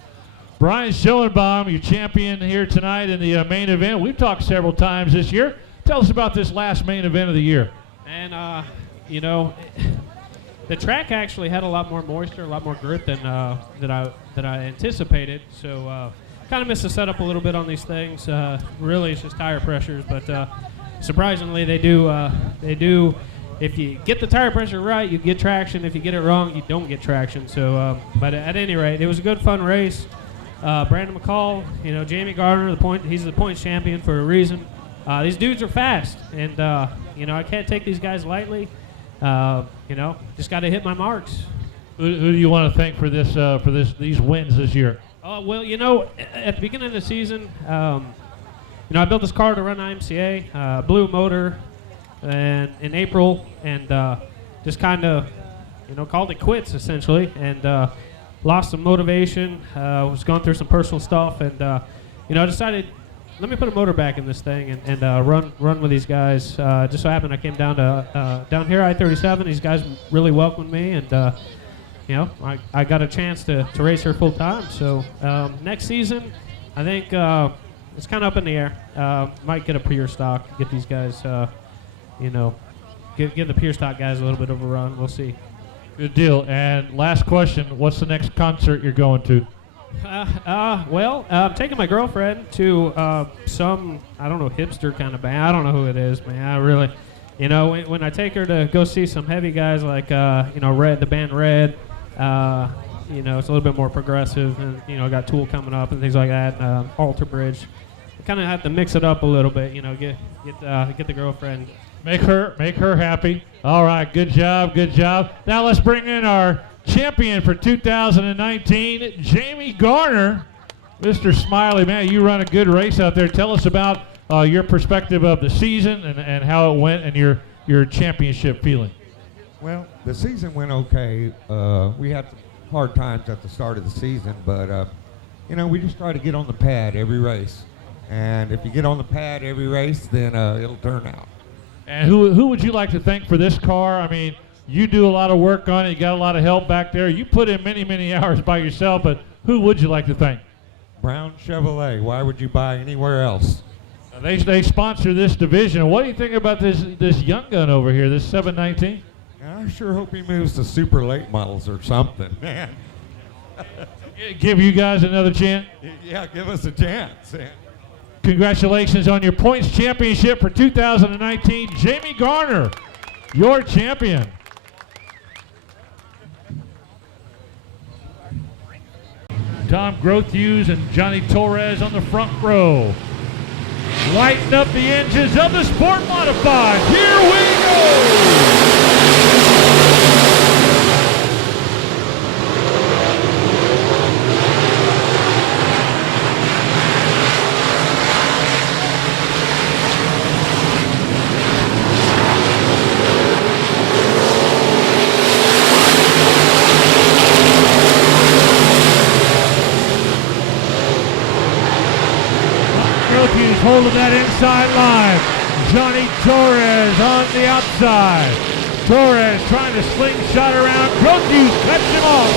Brian Schoenbaum, your champion here tonight in the main event. We've talked several times this year. Tell us about this last main event of the year. And, you know, the track actually had a lot more moisture, a lot more grit than that I anticipated. So kind of missed the setup a little bit on these things. Really, it's just tire pressures. But surprisingly, they do. If you get the tire pressure right, you get traction. If you get it wrong, you don't get traction. So, but at any rate, it was a good, fun race. Brandon McCall, you know, Jamie Garner, he's the points champion for a reason. These dudes are fast, and you know, I can't take these guys lightly. You know, just got to hit my marks. Who do you want to thank for these wins this year? Well, you know, at the beginning of the season, you know, I built this car to run IMCA, blew motor, and in April, and just kind of, you know, called it quits essentially, and lost some motivation. Was going through some personal stuff, and you know, I decided, let me put a motor back in this thing and run with these guys. Just so happened I came down here I-37. These guys really welcomed me, and you know, I got a chance to race here full time. So next season, I think it's kind of up in the air. Might get a pure stock, get these guys. You know, give the pure stock guys a little bit of a run. We'll see. Good deal. And last question, what's the next concert you're going to? Well, I'm taking my girlfriend to some, I don't know, hipster kind of band. I don't know who it is, man. I really, you know, when I take her to go see some heavy guys like, you know, the band Red, you know, it's a little bit more progressive, and, you know, got Tool coming up and things like that, Alter Bridge. I kind of have to mix it up a little bit, you know, get the girlfriend. Make her happy. All right, good job. Now let's bring in our champion for 2019, Jamie Garner. Mr. Smiley, man, you run a good race out there. Tell us about your perspective of the season and how it went and your championship feeling. Well, the season went okay. We had some hard times at the start of the season, but you know, we just try to get on the pad every race. And if you get on the pad every race, then it'll turn out. And who would you like to thank for this car? I mean, you do a lot of work on it. You got a lot of help back there. You put in many, many hours by yourself, but who would you like to thank? Brown Chevrolet. Why would you buy anywhere else? They sponsor this division. What do you think about this young gun over here, this 719? I sure hope he moves to super late models or something, man. Give you guys another chance. Yeah, give us a chance. Congratulations on your points championship for 2019. Jamie Garner, your champion. Tom Grothhughes and Johnny Torres on the front row. Lighten up the engines of the Sport Modified. Here we go! Grothhughes holding that inside line. Johnny Torres on the outside. Torres trying to slingshot around. Grothhughes cuts him off.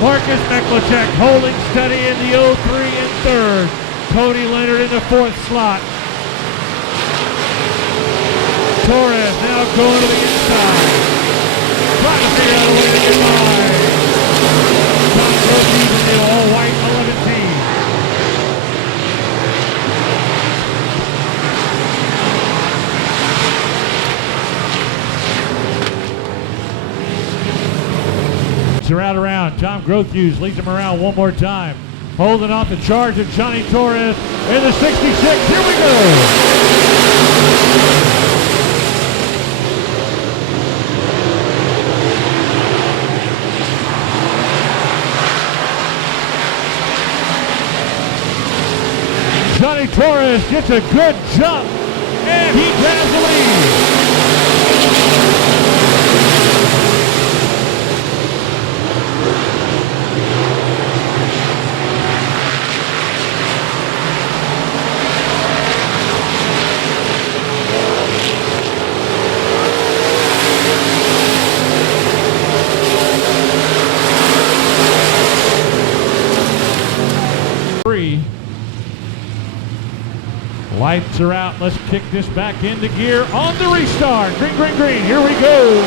Marcus Meklicek holding steady in the 03 in third. Cody Leonard in the fourth slot. Torres now going to the inside. Trying to figure out a way to get by. Tom Grothhughes in the all-white 11 team. They're out around. Tom Grothhughes leads him around one more time. Holding off the charge of Johnny Torres in the 66. Here we go. Johnny Torres gets a good jump, and he grabs the lead. Lights are out. Let's kick this back into gear on the restart. Green, green, green. Here we go.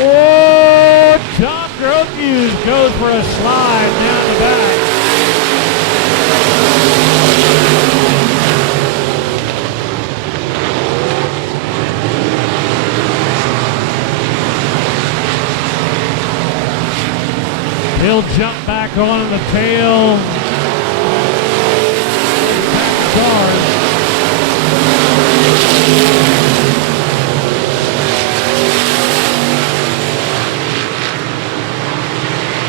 Oh, Tom Grothhughes goes for a slide down the back. He'll jump back on the tail.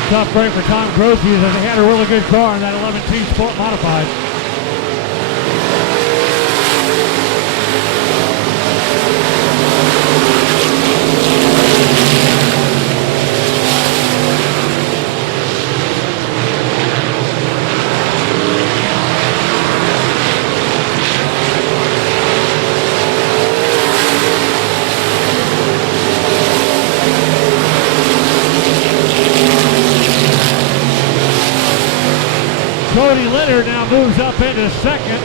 Tough break for Tom Grothhughes as he had a really good car in that 11-team Sport Modified. Cody Leonard now moves up into second.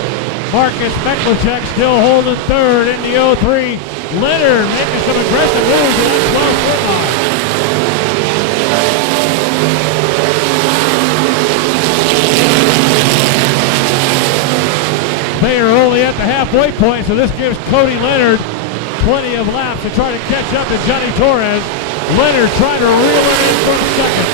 Marcus Meklicek still holding third in the 03. Leonard making some aggressive moves in that 12-foot line. They are only at the halfway point, so this gives Cody Leonard plenty of laps to try to catch up to Johnny Torres. Leonard trying to reel it in from second.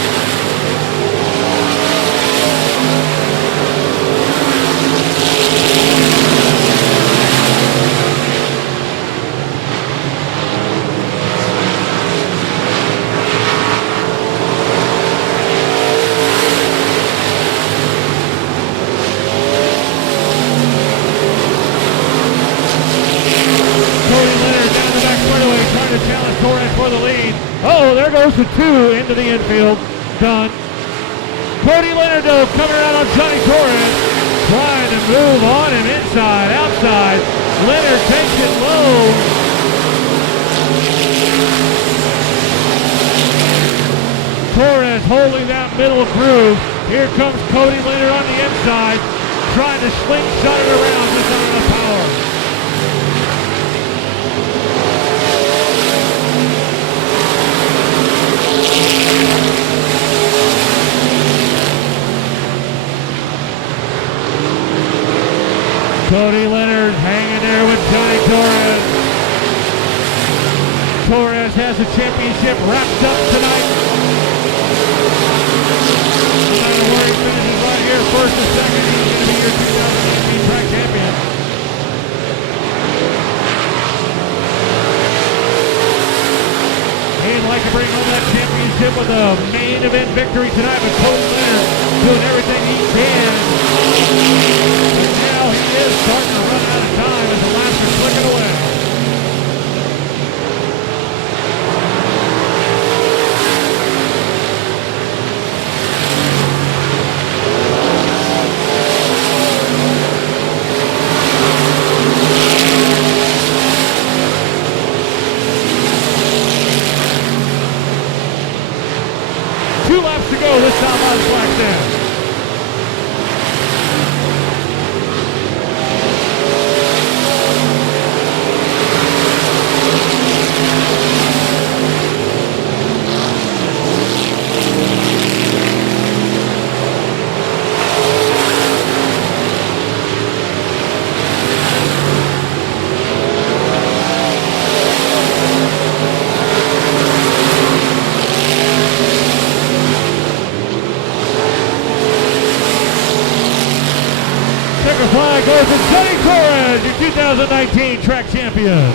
Challenge Torres for the lead. Oh, there goes the two into the infield. Done. Cody Leonard, though, coming around on Johnny Torres. Trying to move on him inside, outside. Leonard takes it low. Torres holding that middle groove. Here comes Cody Leonard on the inside, trying to slingshot it around, just under the power. Cody Leonard hanging there with Johnny Torres. Torres has the championship wrapped up tonight. No matter where he finishes right here, first or second, he's going to be your 2018 track champion. He'd like to bring home that championship with a main event victory tonight, but Cody Leonard doing everything he can. And now he is starting to run out of time as the laps are clicking away. Two laps to go this time on Blackdown. Checker flag goes to Johnny Torres, your 2019 track champion.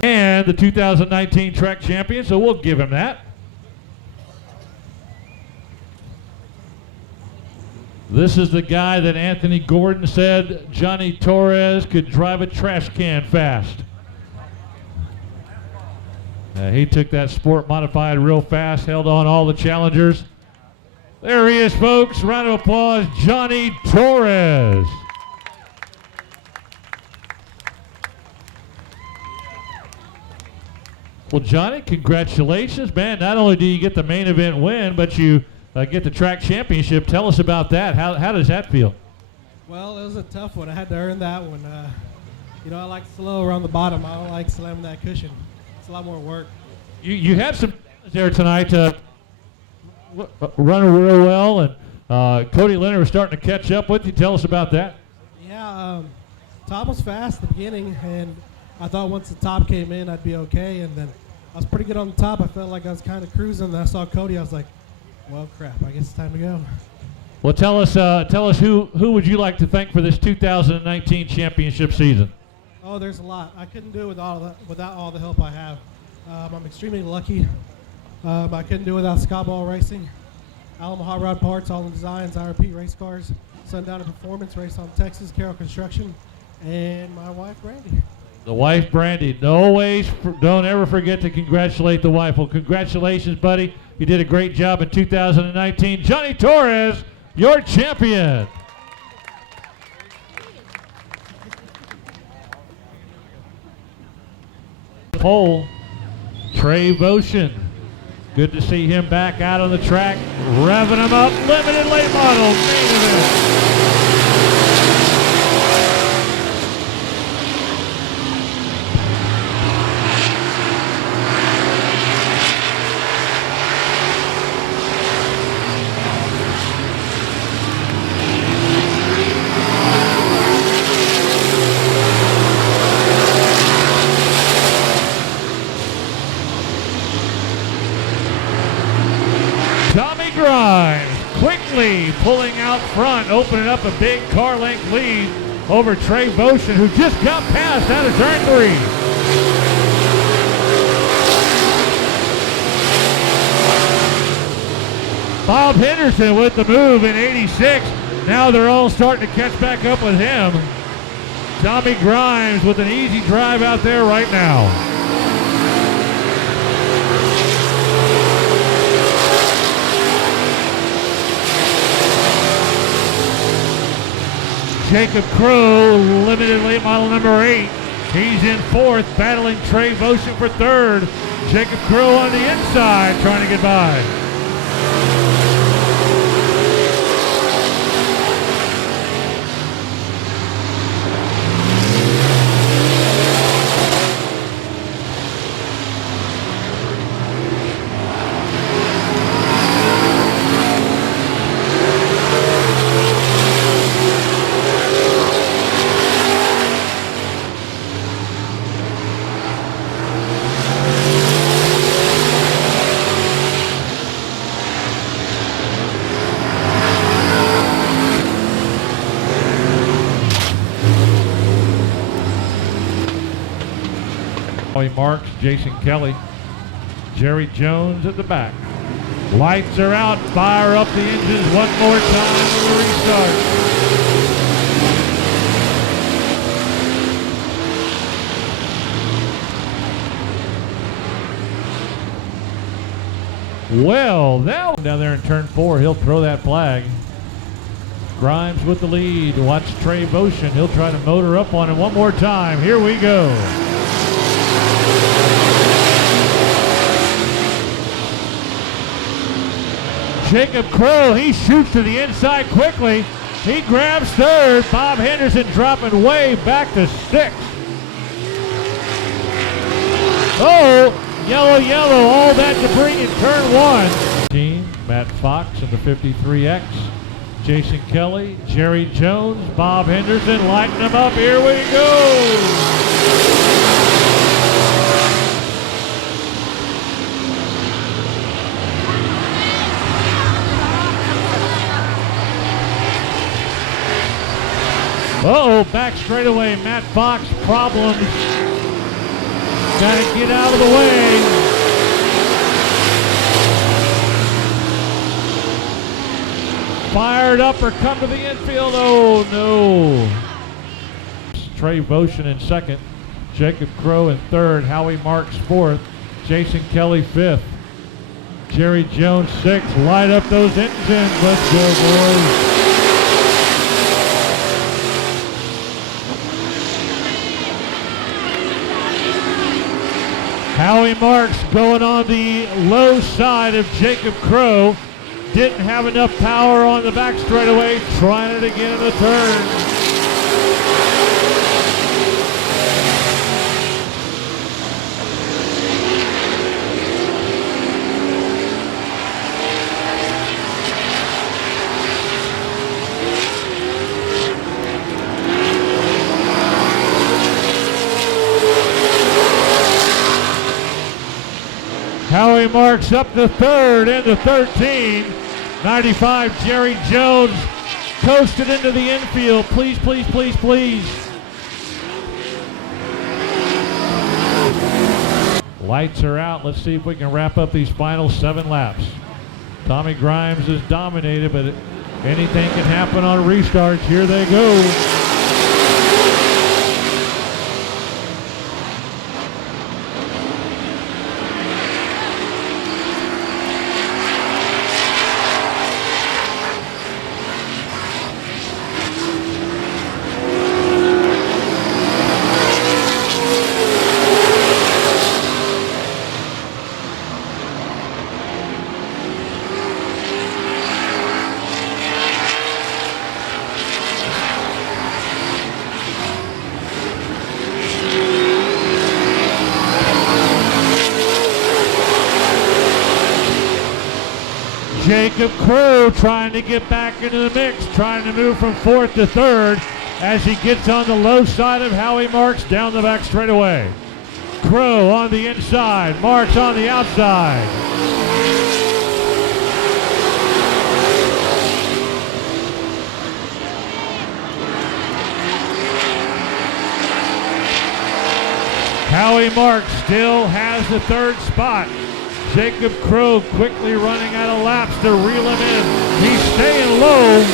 And the 2019 track champion, so we'll give him that. This is the guy that Anthony Gordon said Johnny Torres could drive a trash can fast. He took that sport modified real fast, held on all the challengers. There he is, folks. Round of applause, Johnny Torres. Well, Johnny, congratulations, man. Not only do you get the main event win, but you get the track championship. Tell us about that. How does that feel? Well, it was a tough one. I had to earn that one. I like slow around the bottom. I don't like slamming that cushion. It's a lot more work. You had some there tonight, running real well, and Cody Leonard was starting to catch up with you. Tell us about that. Yeah, top was fast at the beginning, and I thought once the top came in, I'd be okay, and then I was pretty good on the top. I felt like I was kind of cruising, and I saw Cody. I was like, well, crap, I guess it's time to go. Well, tell us who would you like to thank for this 2019 championship season? Oh, there's a lot. I couldn't do it without all the help I have. I'm extremely lucky. I couldn't do it without Scott Ball Racing, Alamo Hot Rod Parts, All the Designs, IRP Race Cars, Sundown Performance, Race on Texas, Carroll Construction, and my wife, Brandy. The wife, Brandy. Don't ever forget to congratulate the wife. Well, congratulations, buddy. You did a great job in 2019. Johnny Torres, your champion. Pole, Trey Votion. Good to see him back out on the track, revving him up. Limited late model, main event. Grimes quickly pulling out front, opening up a big car length lead over Trey Votion, who just got past out of turn 3. Bob Henderson with the move in 86. Now they're all starting to catch back up with him. Tommy Grimes with an easy drive out there right now. Jacob Crow, limited late model number 8. He's in 4th, battling Trey Votion for 3rd. Jacob Crow on the inside, trying to get by. Marks, Jason Kelly, Jerry Jones at the back. Lights are out. Fire up the engines one more time for the restart. Well, now down there in turn 4, he'll throw that flag. Grimes with the lead. Watch Trey Votion. He'll try to motor up on it one more time. Here we go. Jacob Crow, he shoots to the inside quickly. He grabs 3rd. Bob Henderson dropping way back to 6th. Oh, yellow, all that debris in turn 1. Team, Matt Fox in the 53X. Jason Kelly, Jerry Jones, Bob Henderson lighting them up. Here we go. Uh-oh, back straightaway. Matt Fox, problems. Got to get out of the way. Fired up or come to the infield. Oh, no. Trey Votion in 2nd. Jacob Crow in 3rd. Howie Marks 4th. Jason Kelly 5th. Jerry Jones 6th. Light up those engines. Let's go, boys. Howie Marks going on the low side of Jacob Crow. Didn't have enough power on the back straightaway. Trying it again in the turn. Howie Marks up to 3rd into 13. 95 Jerry Jones coasted into the infield. Please, please, please, please. Lights are out. Let's see if we can wrap up these final 7 laps. Tommy Grimes is dominated, but anything can happen on restarts. Here they go. Jacob Crow trying to get back into the mix, trying to move from 4th to 3rd as he gets on the low side of Howie Marks down the back straightaway. Crow on the inside, Marks on the outside. Howie Marks still has the 3rd spot. Jacob Crow quickly running out of laps to reel him in. He's staying low.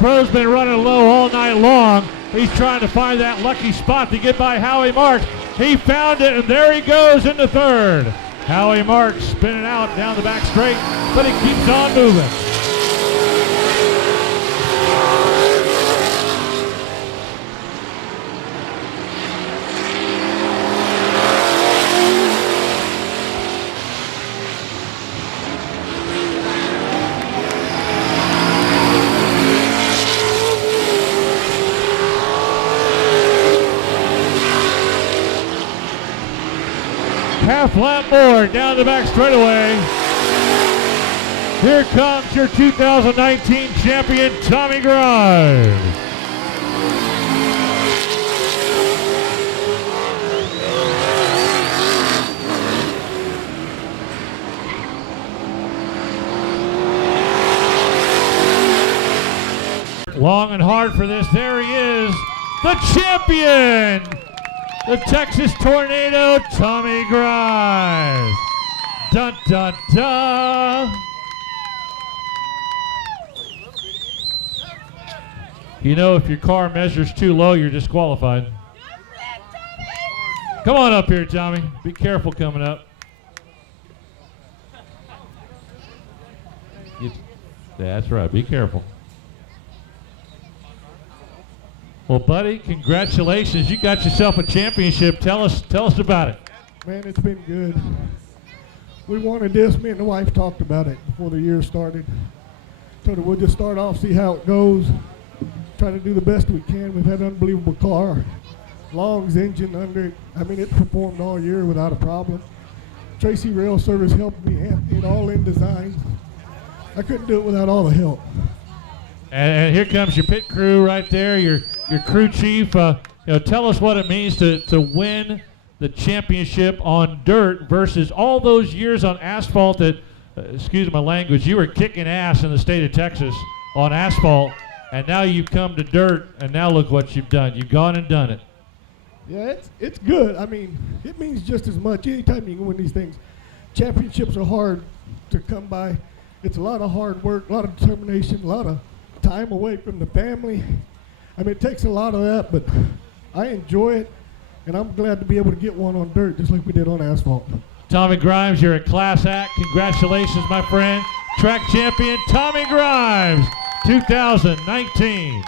Crow's been running low all night long. He's trying to find that lucky spot to get by Howie Marks. He found it, and there he goes into third. Howie Marks spinning out down the back straight, but he keeps on moving. Half lap more down the back straightaway. Here comes your 2019 champion, Tommy Grimes. Long and hard for this. There he is, the champion. The Texas Tornado, Tommy Grimes. Dun, dun, dun. You know, if your car measures too low, you're disqualified. Come on up here, Tommy. Be careful coming up. That's right. Be careful. Well, buddy, congratulations. You got yourself a championship. Tell us about it. Man, it's been good. We wanted this. Me and the wife talked about it before the year started. Told her we'll just start off, see how it goes. Try to do the best we can. We've had an unbelievable car. Long's engine under it. I mean, it performed all year without a problem. Tracy Rail Service helped me in all in designs. I couldn't do it without all the help. And here comes your pit crew right there, your crew chief. Tell us what it means to win the championship on dirt versus all those years on asphalt that, excuse my language, you were kicking ass in the state of Texas on asphalt, and now you've come to dirt, and now look what you've done. You've gone and done it. Yeah, it's good. I mean, it means just as much. Anytime you can win these things, championships are hard to come by. It's a lot of hard work, a lot of determination, a lot of time away from the family. I mean, it takes a lot of that, but I enjoy it, and I'm glad to be able to get one on dirt just like we did on asphalt. Tommy Grimes, you're a class act. Congratulations, my friend. Track champion Tommy Grimes, 2019.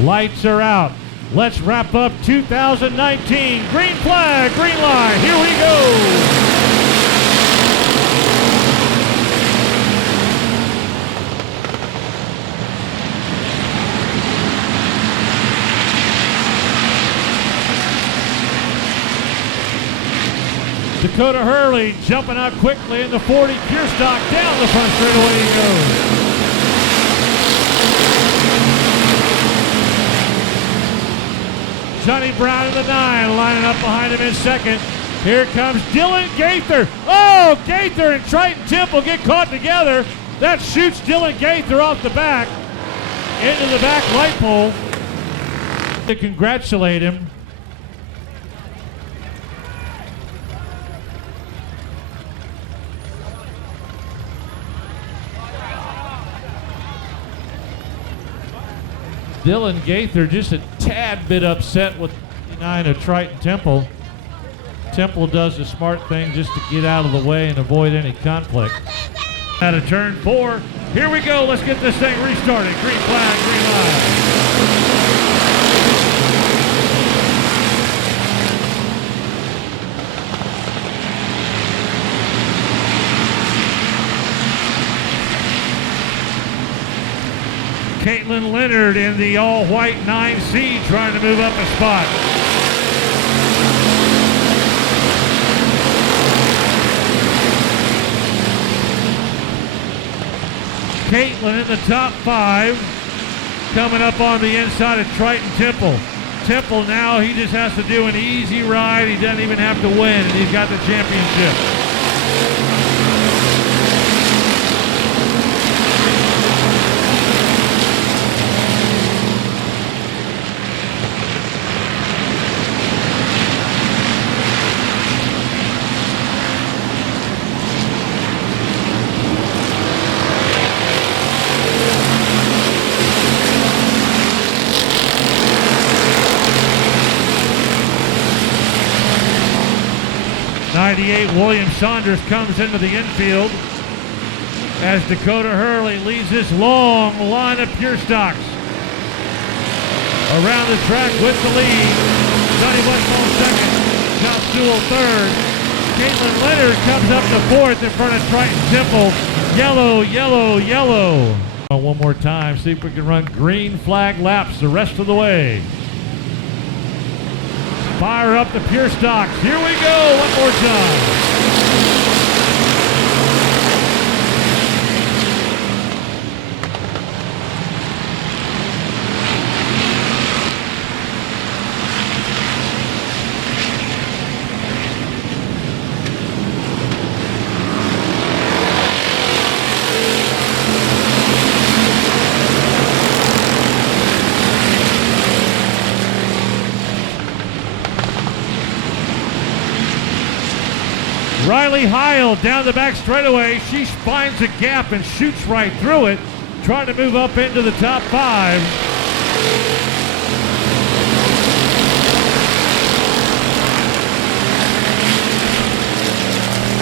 Lights are out. Let's wrap up 2019. Green flag, green line. Here we go. Dakota Hurley jumping out quickly in the 40. Pure stock down the front straightaway he goes. Johnny Brown in the 9, lining up behind him in second. Here comes Dylan Gaither. Oh, Gaither and Triton Temple get caught together. That shoots Dylan Gaither off the back into the back light pole. To congratulate him. Dylan Gaither just a tad bit upset with 9 of Triton Temple. Temple does the smart thing just to get out of the way and avoid any conflict. Out of turn 4. Here we go. Let's get this thing restarted. Green flag, green line. Caitlin Leonard in the all-white 9C trying to move up a spot. Caitlin in the top 5, coming up on the inside of Triton Temple. Temple now, he just has to do an easy ride. He doesn't even have to win, and he's got the championship. 98, William Saunders comes into the infield as Dakota Hurley leads this long line of pure stocks. Around the track with the lead, Johnny Westfall second, Josh Sewell third. Caitlin Leonard comes up to fourth in front of Triton Temple. Yellow, yellow, yellow. One more time, see if we can run green flag laps the rest of the way. Fire up the pure stocks. Here we go one more time. Riley Heil down the back straightaway. She finds a gap and shoots right through it, trying to move up into the top 5.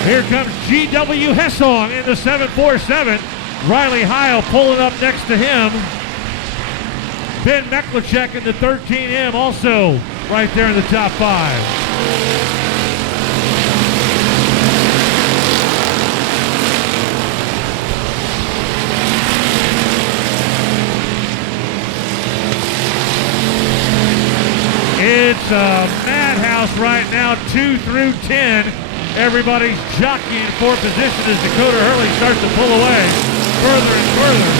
Here comes G.W. Hessong in the 747. Riley Heil pulling up next to him. Ben Meklicek in the 13M also right there in the top 5. It's a madhouse right now, 2 through 10. Everybody's jockeying for position as Dakota Hurley starts to pull away further and further.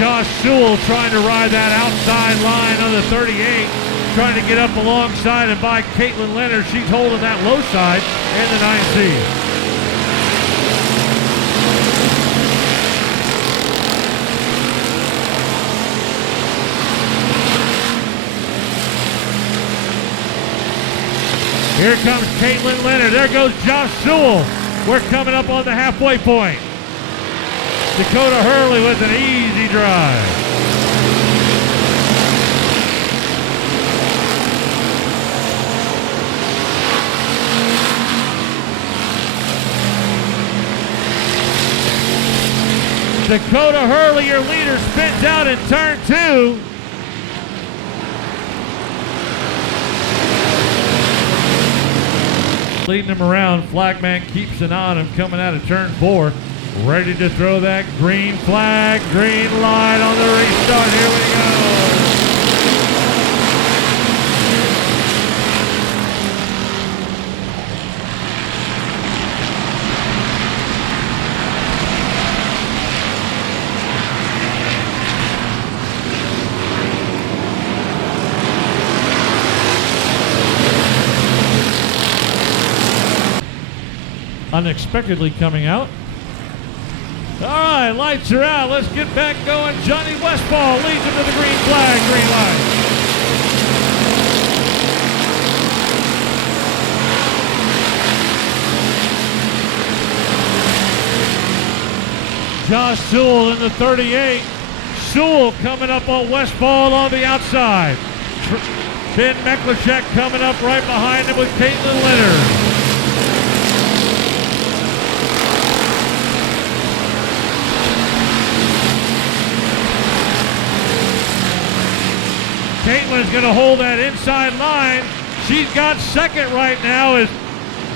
Josh Sewell trying to ride that outside line on the 38, trying to get up alongside and by Caitlin Leonard. She's holding that low side in the 9C. Here comes Caitlin Leonard. There goes Josh Sewell. We're coming up on the halfway point. Dakota Hurley with an easy drive. Dakota Hurley, your leader, spins out in turn 2. Leading him around, flagman keeps an eye on him coming out of turn 4. Ready to throw that green flag, green light on the restart. Here we go. Unexpectedly coming out. All right, lights are out. Let's get back going. Johnny Westfall leads him to the green flag, green light. Josh Sewell in the 38. Sewell coming up on Westfall on the outside. Ben Meklicek coming up right behind him with Caitlin Leonard. Caitlin's going to hold that inside line. She's got second right now as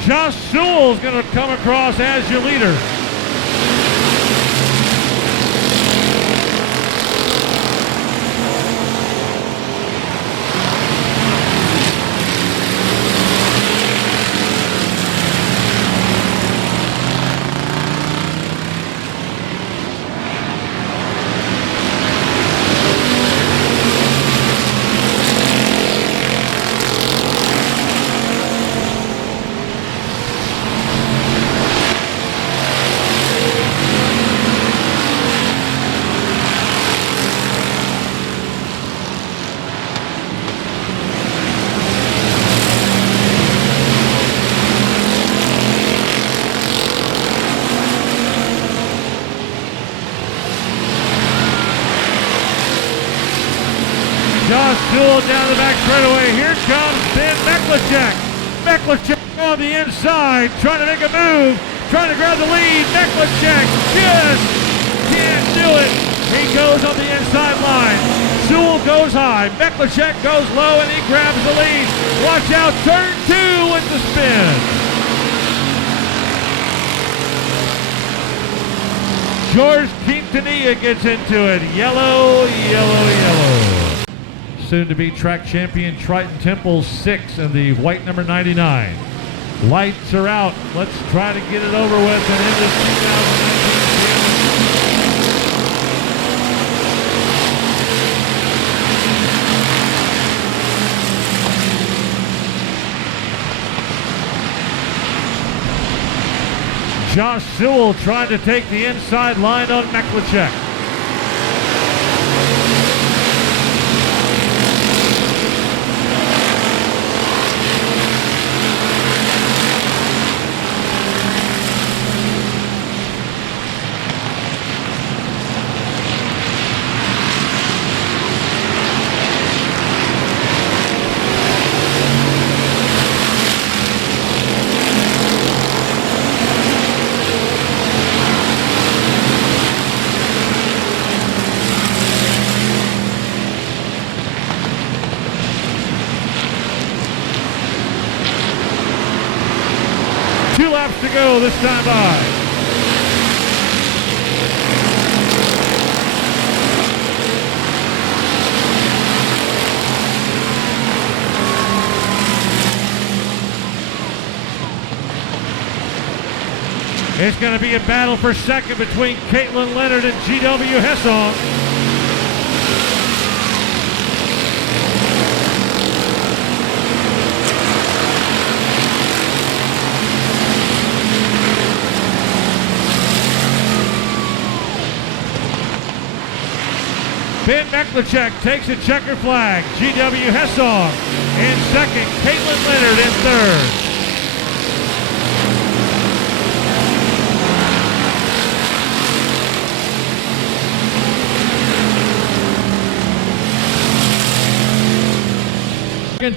Josh Sewell's going to come across as your leader. the back straightaway. Here comes Ben Meklicek. Meklicek on the inside, trying to make a move, trying to grab the lead. Meklicek just can't do it. He goes on the inside line. Sewell goes high. Meklicek goes low, and he grabs the lead. Watch out, turn 2 with the spin. George Quintanilla gets into it. Yellow, yellow, yellow. Soon to be track champion Triton Temple 6 in the white number 99. Lights are out. Let's try to get it over with and end this 2019 Josh Sewell trying to take the inside line on Meklicek. To go this time by. It's going to be a battle for second between Caitlin Leonard and GW Hessong. Ben Meklicek takes a checker flag. GW Hessong in second. Caitlin Leonard in third.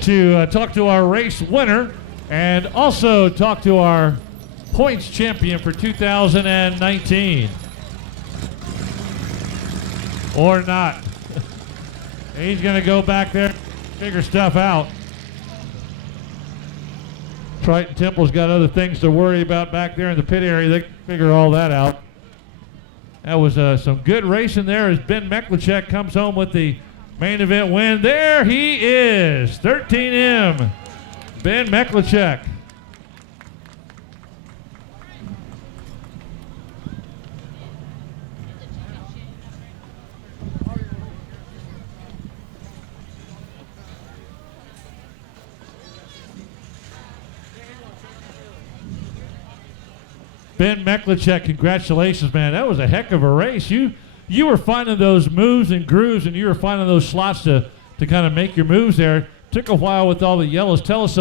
To talk to our race winner and also talk to our points champion for 2019. Or not. He's going to go back there and figure stuff out. Triton Temple's got other things to worry about back there in the pit area. They can figure all that out. That was some good racing there as Ben Meklicek comes home with the main event win. There he is, 13M, Ben Meklicek. Ben Meklicek, congratulations, man. That was a heck of a race. You were finding those moves and grooves, and you were finding those slots to kind of make your moves there. Took a while with all the yellows. Tell us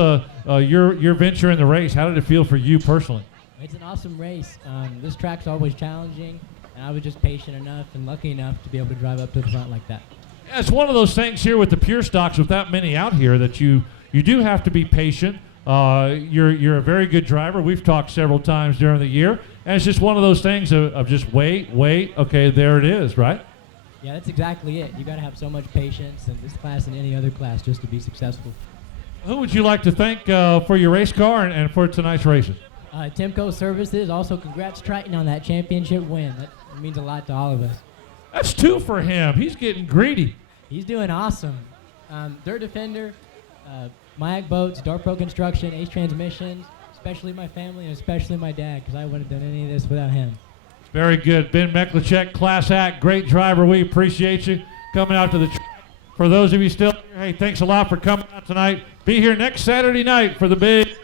your venture in the race. How did it feel for you personally? It's an awesome race. This track's always challenging, and I was just patient enough and lucky enough to be able to drive up to the front like that. Yeah, it's one of those things here with the pure stocks, with that many out here, that you do have to be patient. You're a very good driver. We've talked several times during the year, and it's just one of those things of just wait, okay, there it is, right? Yeah, that's exactly it. You got to have so much patience in this class and any other class just to be successful. Who would you like to thank for your race car and for tonight's races? Timco Services. Also, congrats Triton on that championship win. That means a lot to all of us. That's 2 for him. He's getting greedy. He's doing awesome. Dirt Defender, Mayak Boats, Dark Pro Construction, Ace Transmissions, especially my family and especially my dad, because I wouldn't have done any of this without him. Very good. Ben Meklicek, class act, great driver. We appreciate you coming out to the track. For those of you still here, hey, thanks a lot for coming out tonight. Be here next Saturday night for the big